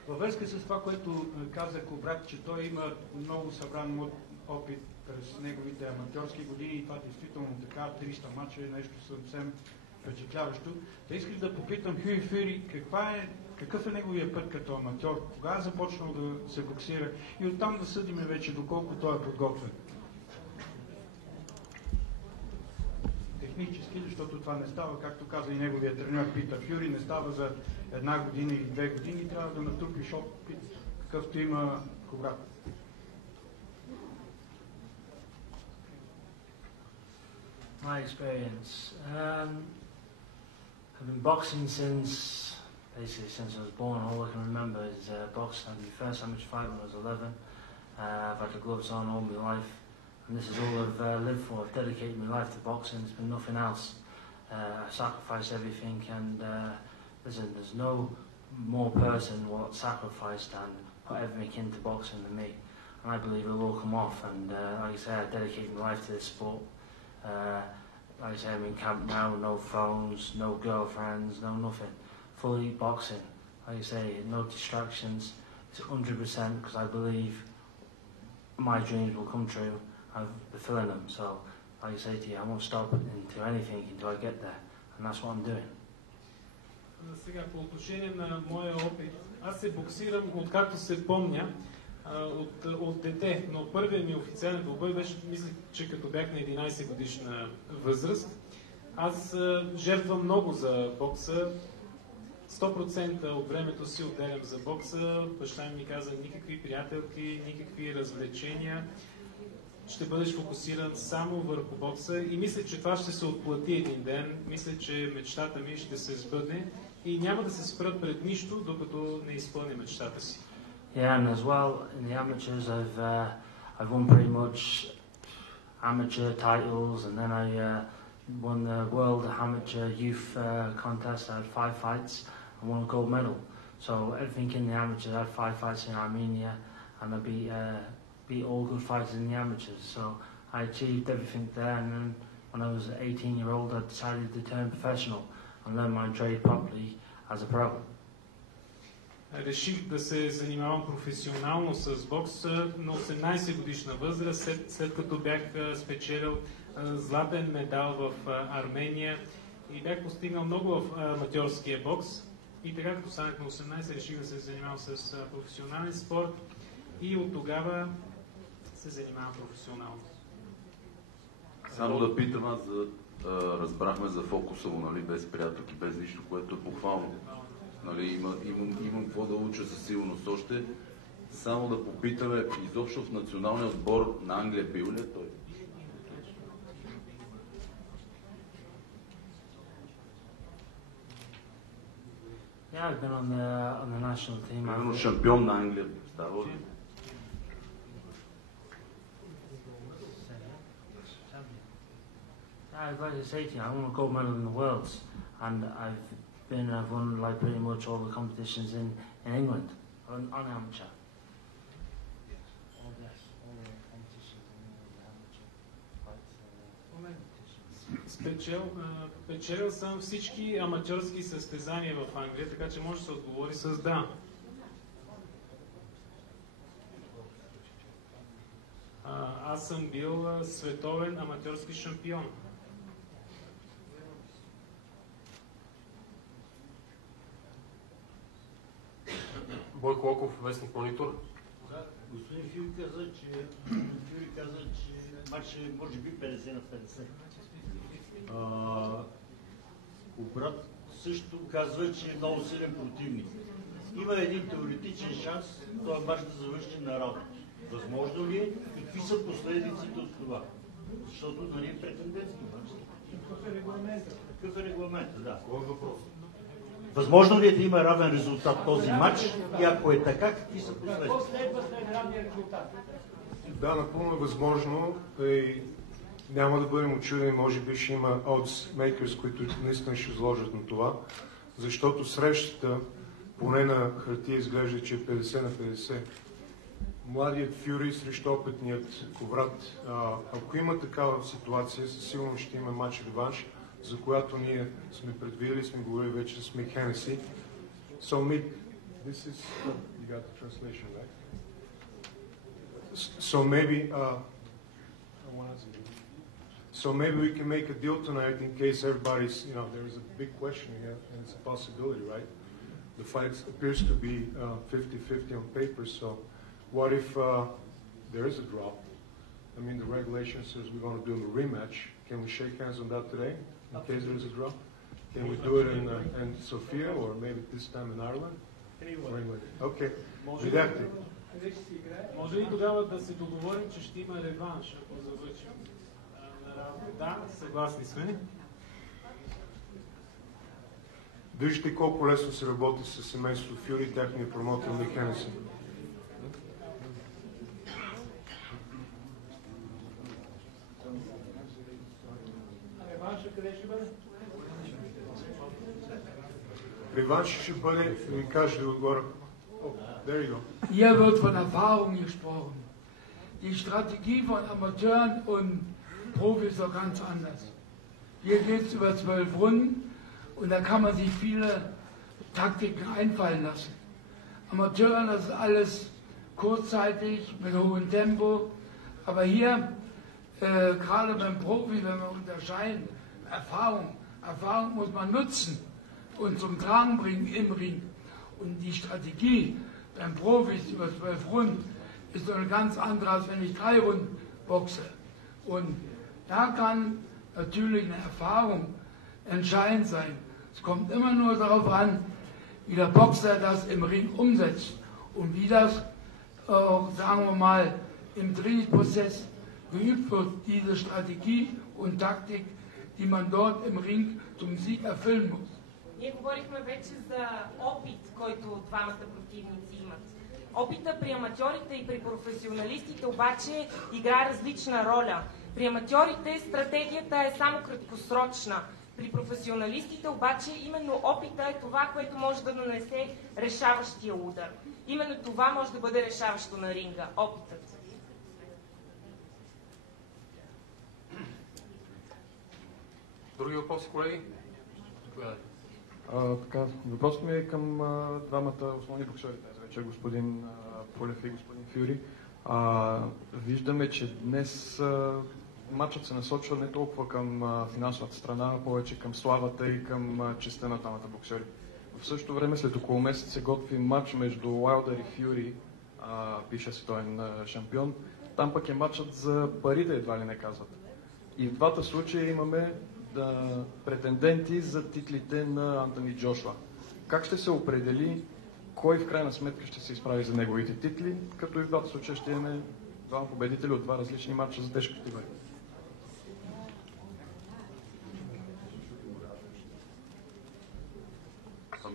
Във връзка с това, което каза Кобрат, че той има много събран опит през неговите аматьорски години и това действително така, 300 мача е нещо съвсем впечатляващо. Та исках да попитам Хюи Фюри, какъв е неговия път като аматьор, кога е започнал да се боксира и оттам да съдиме вече доколко той е подготвен. Технически, защото това не става, както каза и неговия треньор Питър Фюри, не става за една година или 2 години, трябва да натрупиш опит, какъвто има Кобрат. My experience. I've been boxing since I was born. All I can remember is boxing. I did my first amateur fight when I was 11. I've had the gloves on all my life. And this is all I've lived for. I've dedicated my life to boxing. It's been nothing else. I sacrifice everything, and listen, there's no more person what sacrificed and put everything into boxing than me. And I believe it'll all come off. And like I say, I dedicate my life to this sport. Like I say, I'm in camp now, no phones, no girlfriends, no nothing. Fully boxing. Like I say, no distractions. It's 100% because I believe my dreams will come true. I'm fulfilling them. So, like I say to you, I won't stop into anything until I get there. And that's what I'm doing. Сега, по отношение на моя опит, аз се боксирам откакто се помня, от дете, но първият ми официален двубой беше, мисля, че като бях на 11 годишна възраст. Аз жертвам много за бокса. 100% от времето си отделям за бокса. Баща ми каза никакви приятелки, никакви развлечения. Ще бъдеш фокусиран само върху бокса и мисля, че това ще се отплати един ден. Мисля, че мечтата ми ще се сбъдне и няма да се спра пред нищо, докато не изпълня мечтата си. Yeah, and as well, in the amateurs, I've won pretty much amateur titles, and then I won the World Amateur Youth Contest. I had 5 fights and won a gold medal. So everything in the amateurs, I had 5 fights in Armenia, and I beat all good fighters in the amateurs. So I achieved everything there, and then when I was 18-year-old, I decided to turn professional. and learn my trade properly as a pro. Реших да се занимавам професионално с бокс на 18 годишна възраст, след като бях спечелил златен медал в Армения и бях постигнал много в аматьорския бокс. И така, като станах на 18, реших да се занимавам с професионален спорт и от тогава се занимавам професионално. Само да питам, аз разбрахме за Фокусово, нали, без приятелки, без нищо, което е похвално. Нали, имам какво да уча със сигурност още. Само да попитаме, изобщо в националния отбор на Англия бил ли е той? Yeah, I've been on the national team. Примерно шампион на Англия става ли? I'd like to say to you, I won a gold medal in the Worlds, and I've won like pretty much all the competitions in England on amateur. All the competitions in England, Печелил съм всички аматьорски състезания в Англия, така че може да се отговори с да. Аз съм бил световен аматьорски шампион. Бойко Локов, вестник Монитор. Да, господин Фюри каза, че матч е може би 50 на 50. Кобрат също казва, че е много силен противник. Има един теоретичен шанс този матч да завърши на работа. Възможно ли е? Какви са последиците от това? Защото нали е претендентски матч. Какъв е регламентът? Какъв е регламентът, да. Кой е въпрос? Възможно ли е да има равен резултат този матч и ако е така, какви са последиците? Какво следва след равния резултат? Да, напълно е възможно и няма да бъдем очудени, може би ще има odds makers, които наистина ще изложат на това, защото срещата, поне на хартия изглежда, че е 50 на 50. Младият Фюри срещу опитният Кобрат. Ако има такава ситуация, със сигурност ще има матч-реванш, за която ние сме предвидели, сме говорили вече с Мик Хенеси. So Mick, this is, you got the translation, right? So maybe we can make a deal tonight in case everybody's, there is a big question here, and it's a possibility, right? The fight appears to be 50-50 on paper, so what if there is a drop? I mean, the regulation says we're going to do a rematch. Can we shake hands on that today, in case there is a drop? Can we do it in Sofia, or maybe this time in Ireland? Anyway. Okay. Видяхте. Може ли тогава да се договорим, че ще има реванш, ако завършим на работа? Да, съгласни сме. Виждате колко лесно се работи с семейството Фюри и тяхния промотор Мик Хенеси. Реванша къде ще бъде? Реванш ще бъде, да ви кажа да отгоре. There you go. Hier wird von Erfahrung gesprochen. Die Strategie von Amateuren und Profis ist doch ganz anders. Hier geht es über 12 Runden und da kann man sich viele Taktiken einfallen lassen. Amateuren, das ist alles kurzzeitig, mit hohem Tempo. Aber hier, gerade beim Profi, wenn wir unterscheiden, Erfahrung muss man nutzen und zum Tragen bringen im Ring. Und die Strategie beim Profis über 12 Runden ist doch eine ganz andere, als wenn ich 3 Runden boxe. Und da kann natürlich eine Erfahrung entscheidend sein. Es kommt immer nur darauf an, wie der Boxer das im Ring umsetzt und wie das auch, sagen wir mal, im Trainingsprozess geübt wird, diese Strategie und Taktik, die man dort im Ring zum Sieg erfüllen muss. Ние говорихме вече за опит, който двамата противници имат. Опита при аматьорите и при професионалистите обаче играе различна роля. При аматьорите стратегията е само краткосрочна. При професионалистите обаче именно опита е това, което може да нанесе решаващия удар. Именно това може да бъде решаващо на ринга. Опитът. Други въпроси, колеги? Въпросът ми е към двамата основни боксери днес вечер, господин Полев и господин Фюри. Виждаме, че днес матчът се насочва не толкова към финансовата страна, а повече към славата и към честта на двамата боксери. В същото време, след около месец се готви матч между Уайлдър и Фюри, бившия световен шампион. Там пък е матчът за парите, едва ли не казват. И в двата случая имаме претенденти за титлите на Антони Джошуа. Как ще се определи кой в крайна сметка ще се изправи за неговите титли, като и в двата случая ще имаме двама победители от два различни матча за тежка категория?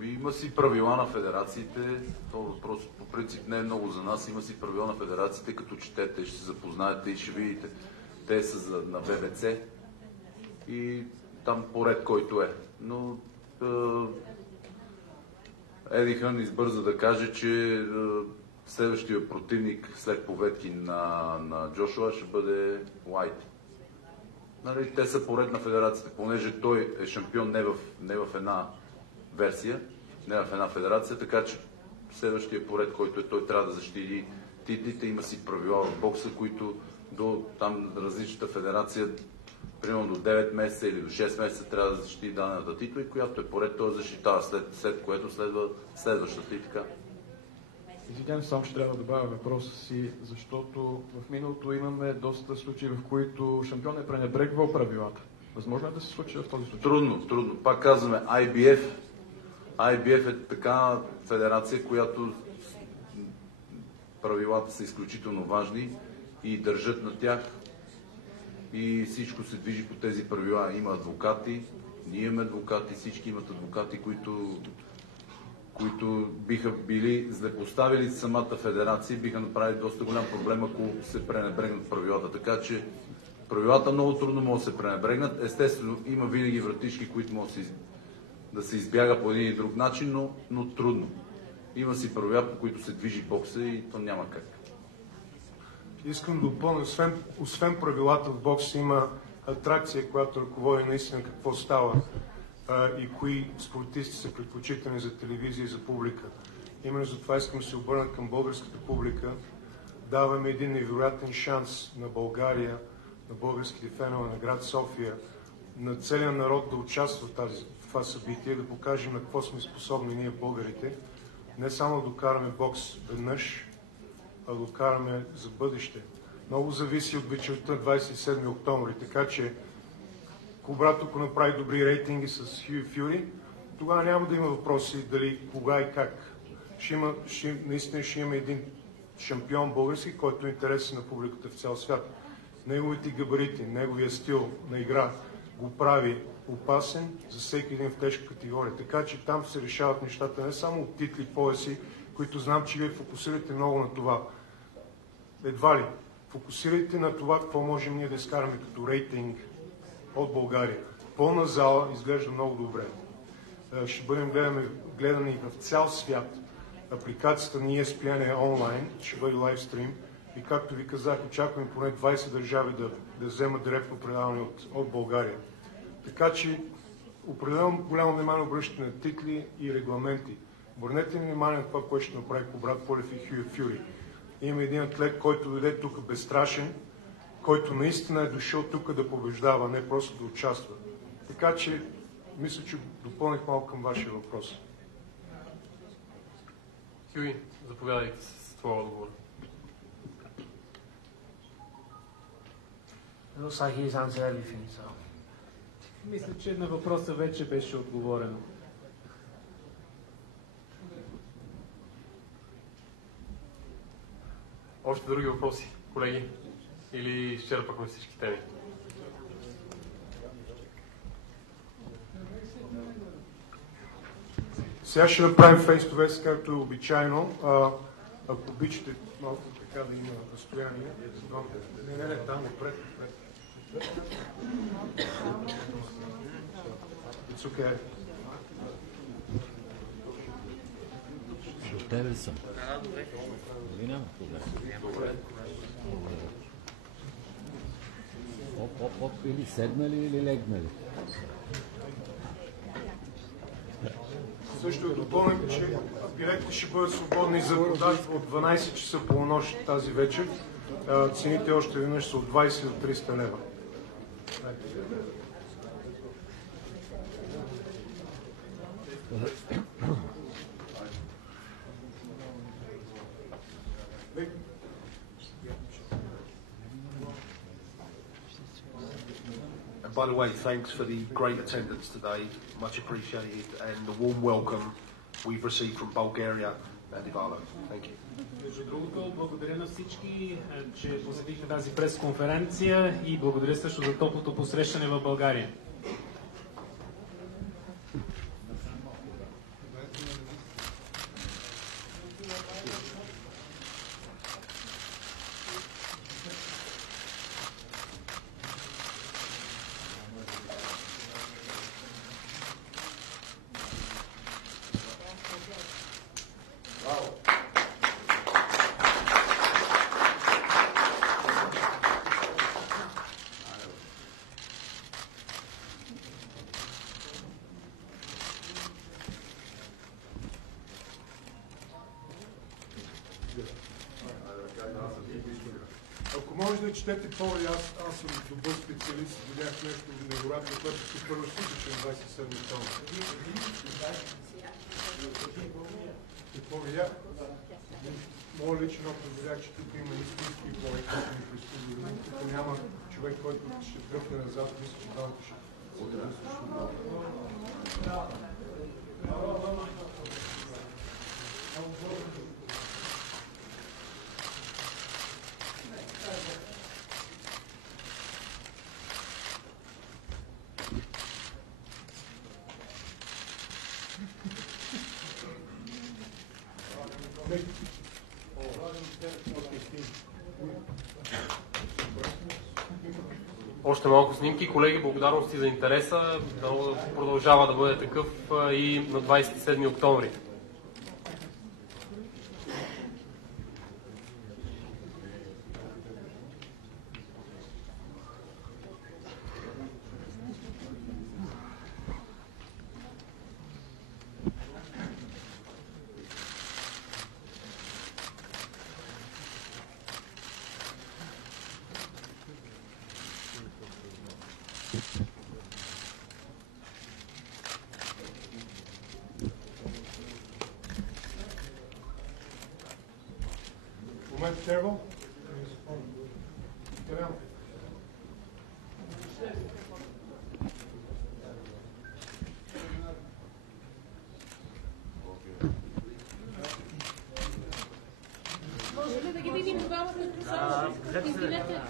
Има си правила на федерациите, това въпрос по принцип не е много за нас, има си правила на федерациите, като четете, ще се запознаете и ще видите. Те са на ББЦ и там поред, който е. Но Еди Хън избърза да каже, че следващия противник след победки на Джошуа ще бъде Уайт. Нали, те са поред на федерацията, понеже той е шампион не в една версия, не в една федерация, така че следващия поред, който е той, трябва да защити титлите. Има си правила в бокса, които до там различната федерация, примерно до 9 месеца или до 6 месеца трябва да защити дадената титла и която е поред, той защитава, след което следва следващата и така. Извинявам, само ще трябва да добавя въпроса си, защото в миналото имаме доста случаи, в които шампион е пренебрегвал правилата. Възможно е да се случи в този случай? Трудно. Пак казваме, IBF е така федерация, която правилата са изключително важни и държат на тях и всичко се движи по тези правила. Има адвокати, ние имаме адвокати, всички имат адвокати, които биха били злепоставили самата федерация и биха направили доста голям проблем, ако се пренебрегнат правилата. Така че правилата много трудно могат да се пренебрегнат. Естествено, има винаги вратички, които могат да се избяга по един или друг начин, но трудно. Има си правила, по които се движи бокса и то няма как. Искам да допълня, освен правилата в бокса има атракция, която ръководи наистина какво става и кои спортисти са предпочитани за телевизия и за публика. Именно за това искам да се обърна към българската публика. Даваме един невероятен шанс на България, на българските фенове на град София, на целия народ да участва в това събитие, да покажем на какво сме способни ние българите. Не само да докараме бокс веднъж, а да докараме за бъдеще. Много зависи от вечерта 27 октомври, така че Кубрат, ако направи добри рейтинги с Хю Фюри, тогава няма да има въпроси дали, кога и как. Наистина ще има един шампион български, който е интересен на публиката в цял свят. Неговите габарити, неговия стил на игра го прави опасен за всеки един в тежка категория. Така че там се решават нещата не само от титли, пояси, които знам, че вие фокусирате много на това. Едва ли. Фокусирайте на това, какво можем ние да изкараме като рейтинг от България. Пълна зала изглежда много добре. Ще бъдем гледани в цял свят. Апликацията на ESPN е онлайн, ще бъде лайвстрим. И както ви казах, очакваме поне 20 държави да вземат директно предаване от България. Така че определено голямо внимание обръщате на титли и регламенти. Обърнете внимание на това, което ще направи Кубрат Полев и Хю Фюри. Има един атлет, който дойде тук безстрашен, който наистина е дошъл тук да побеждава, не просто да участва. Така че, мисля, че допълних малко към вашия въпрос. Хюи, заповядайте с твоя отговор. Мисля, че на въпроса вече беше отговорено. Още други въпроси, колеги? Или изчерпахме всички теми? Сега ще направим face-to-face, както е обичайно. Ако обичате малко така да има разстояние. Не, там отпред. It's okay. До тебе съм. Няма проблем. Оп, или седнали, или легнали. Също допълням, че билетите ще бъдат свободни за продажба от 12 часа полунощ тази вечер. Цените още веднъж са от 20 до 300 лева. By the way, thanks for the great attendance today, much appreciated, and the warm welcome we've received from Bulgaria and Ivalo. Thank you. Между другото, благодаря на всички, че посетихте тази пресконференция и благодаря също за топлото посрещане в България. Ако може да четете повече, аз съм добър специалист, видях нещо невероятно, което се първо случи на 27 октомври. Какво видях? Моя личен опит видях, че тук има истински бой, който ми присъдили. Тук няма човек, който ще дръпне назад, мисля, че дамата ще отреди също. Още малко снимки. Колеги, благодарности за интереса. Продължава да бъде такъв и на 27 октомври. Момент terrible. Може ли да ги видим двамата красавци? Извинете.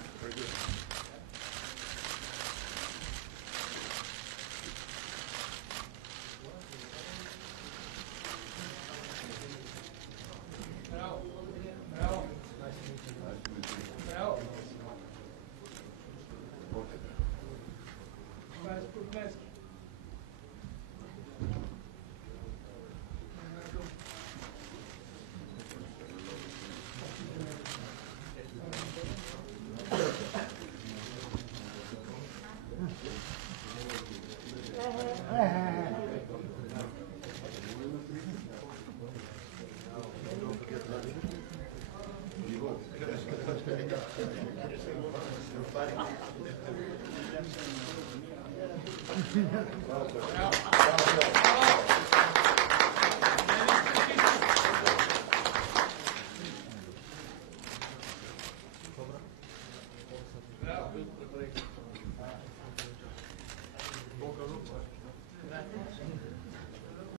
Bravo.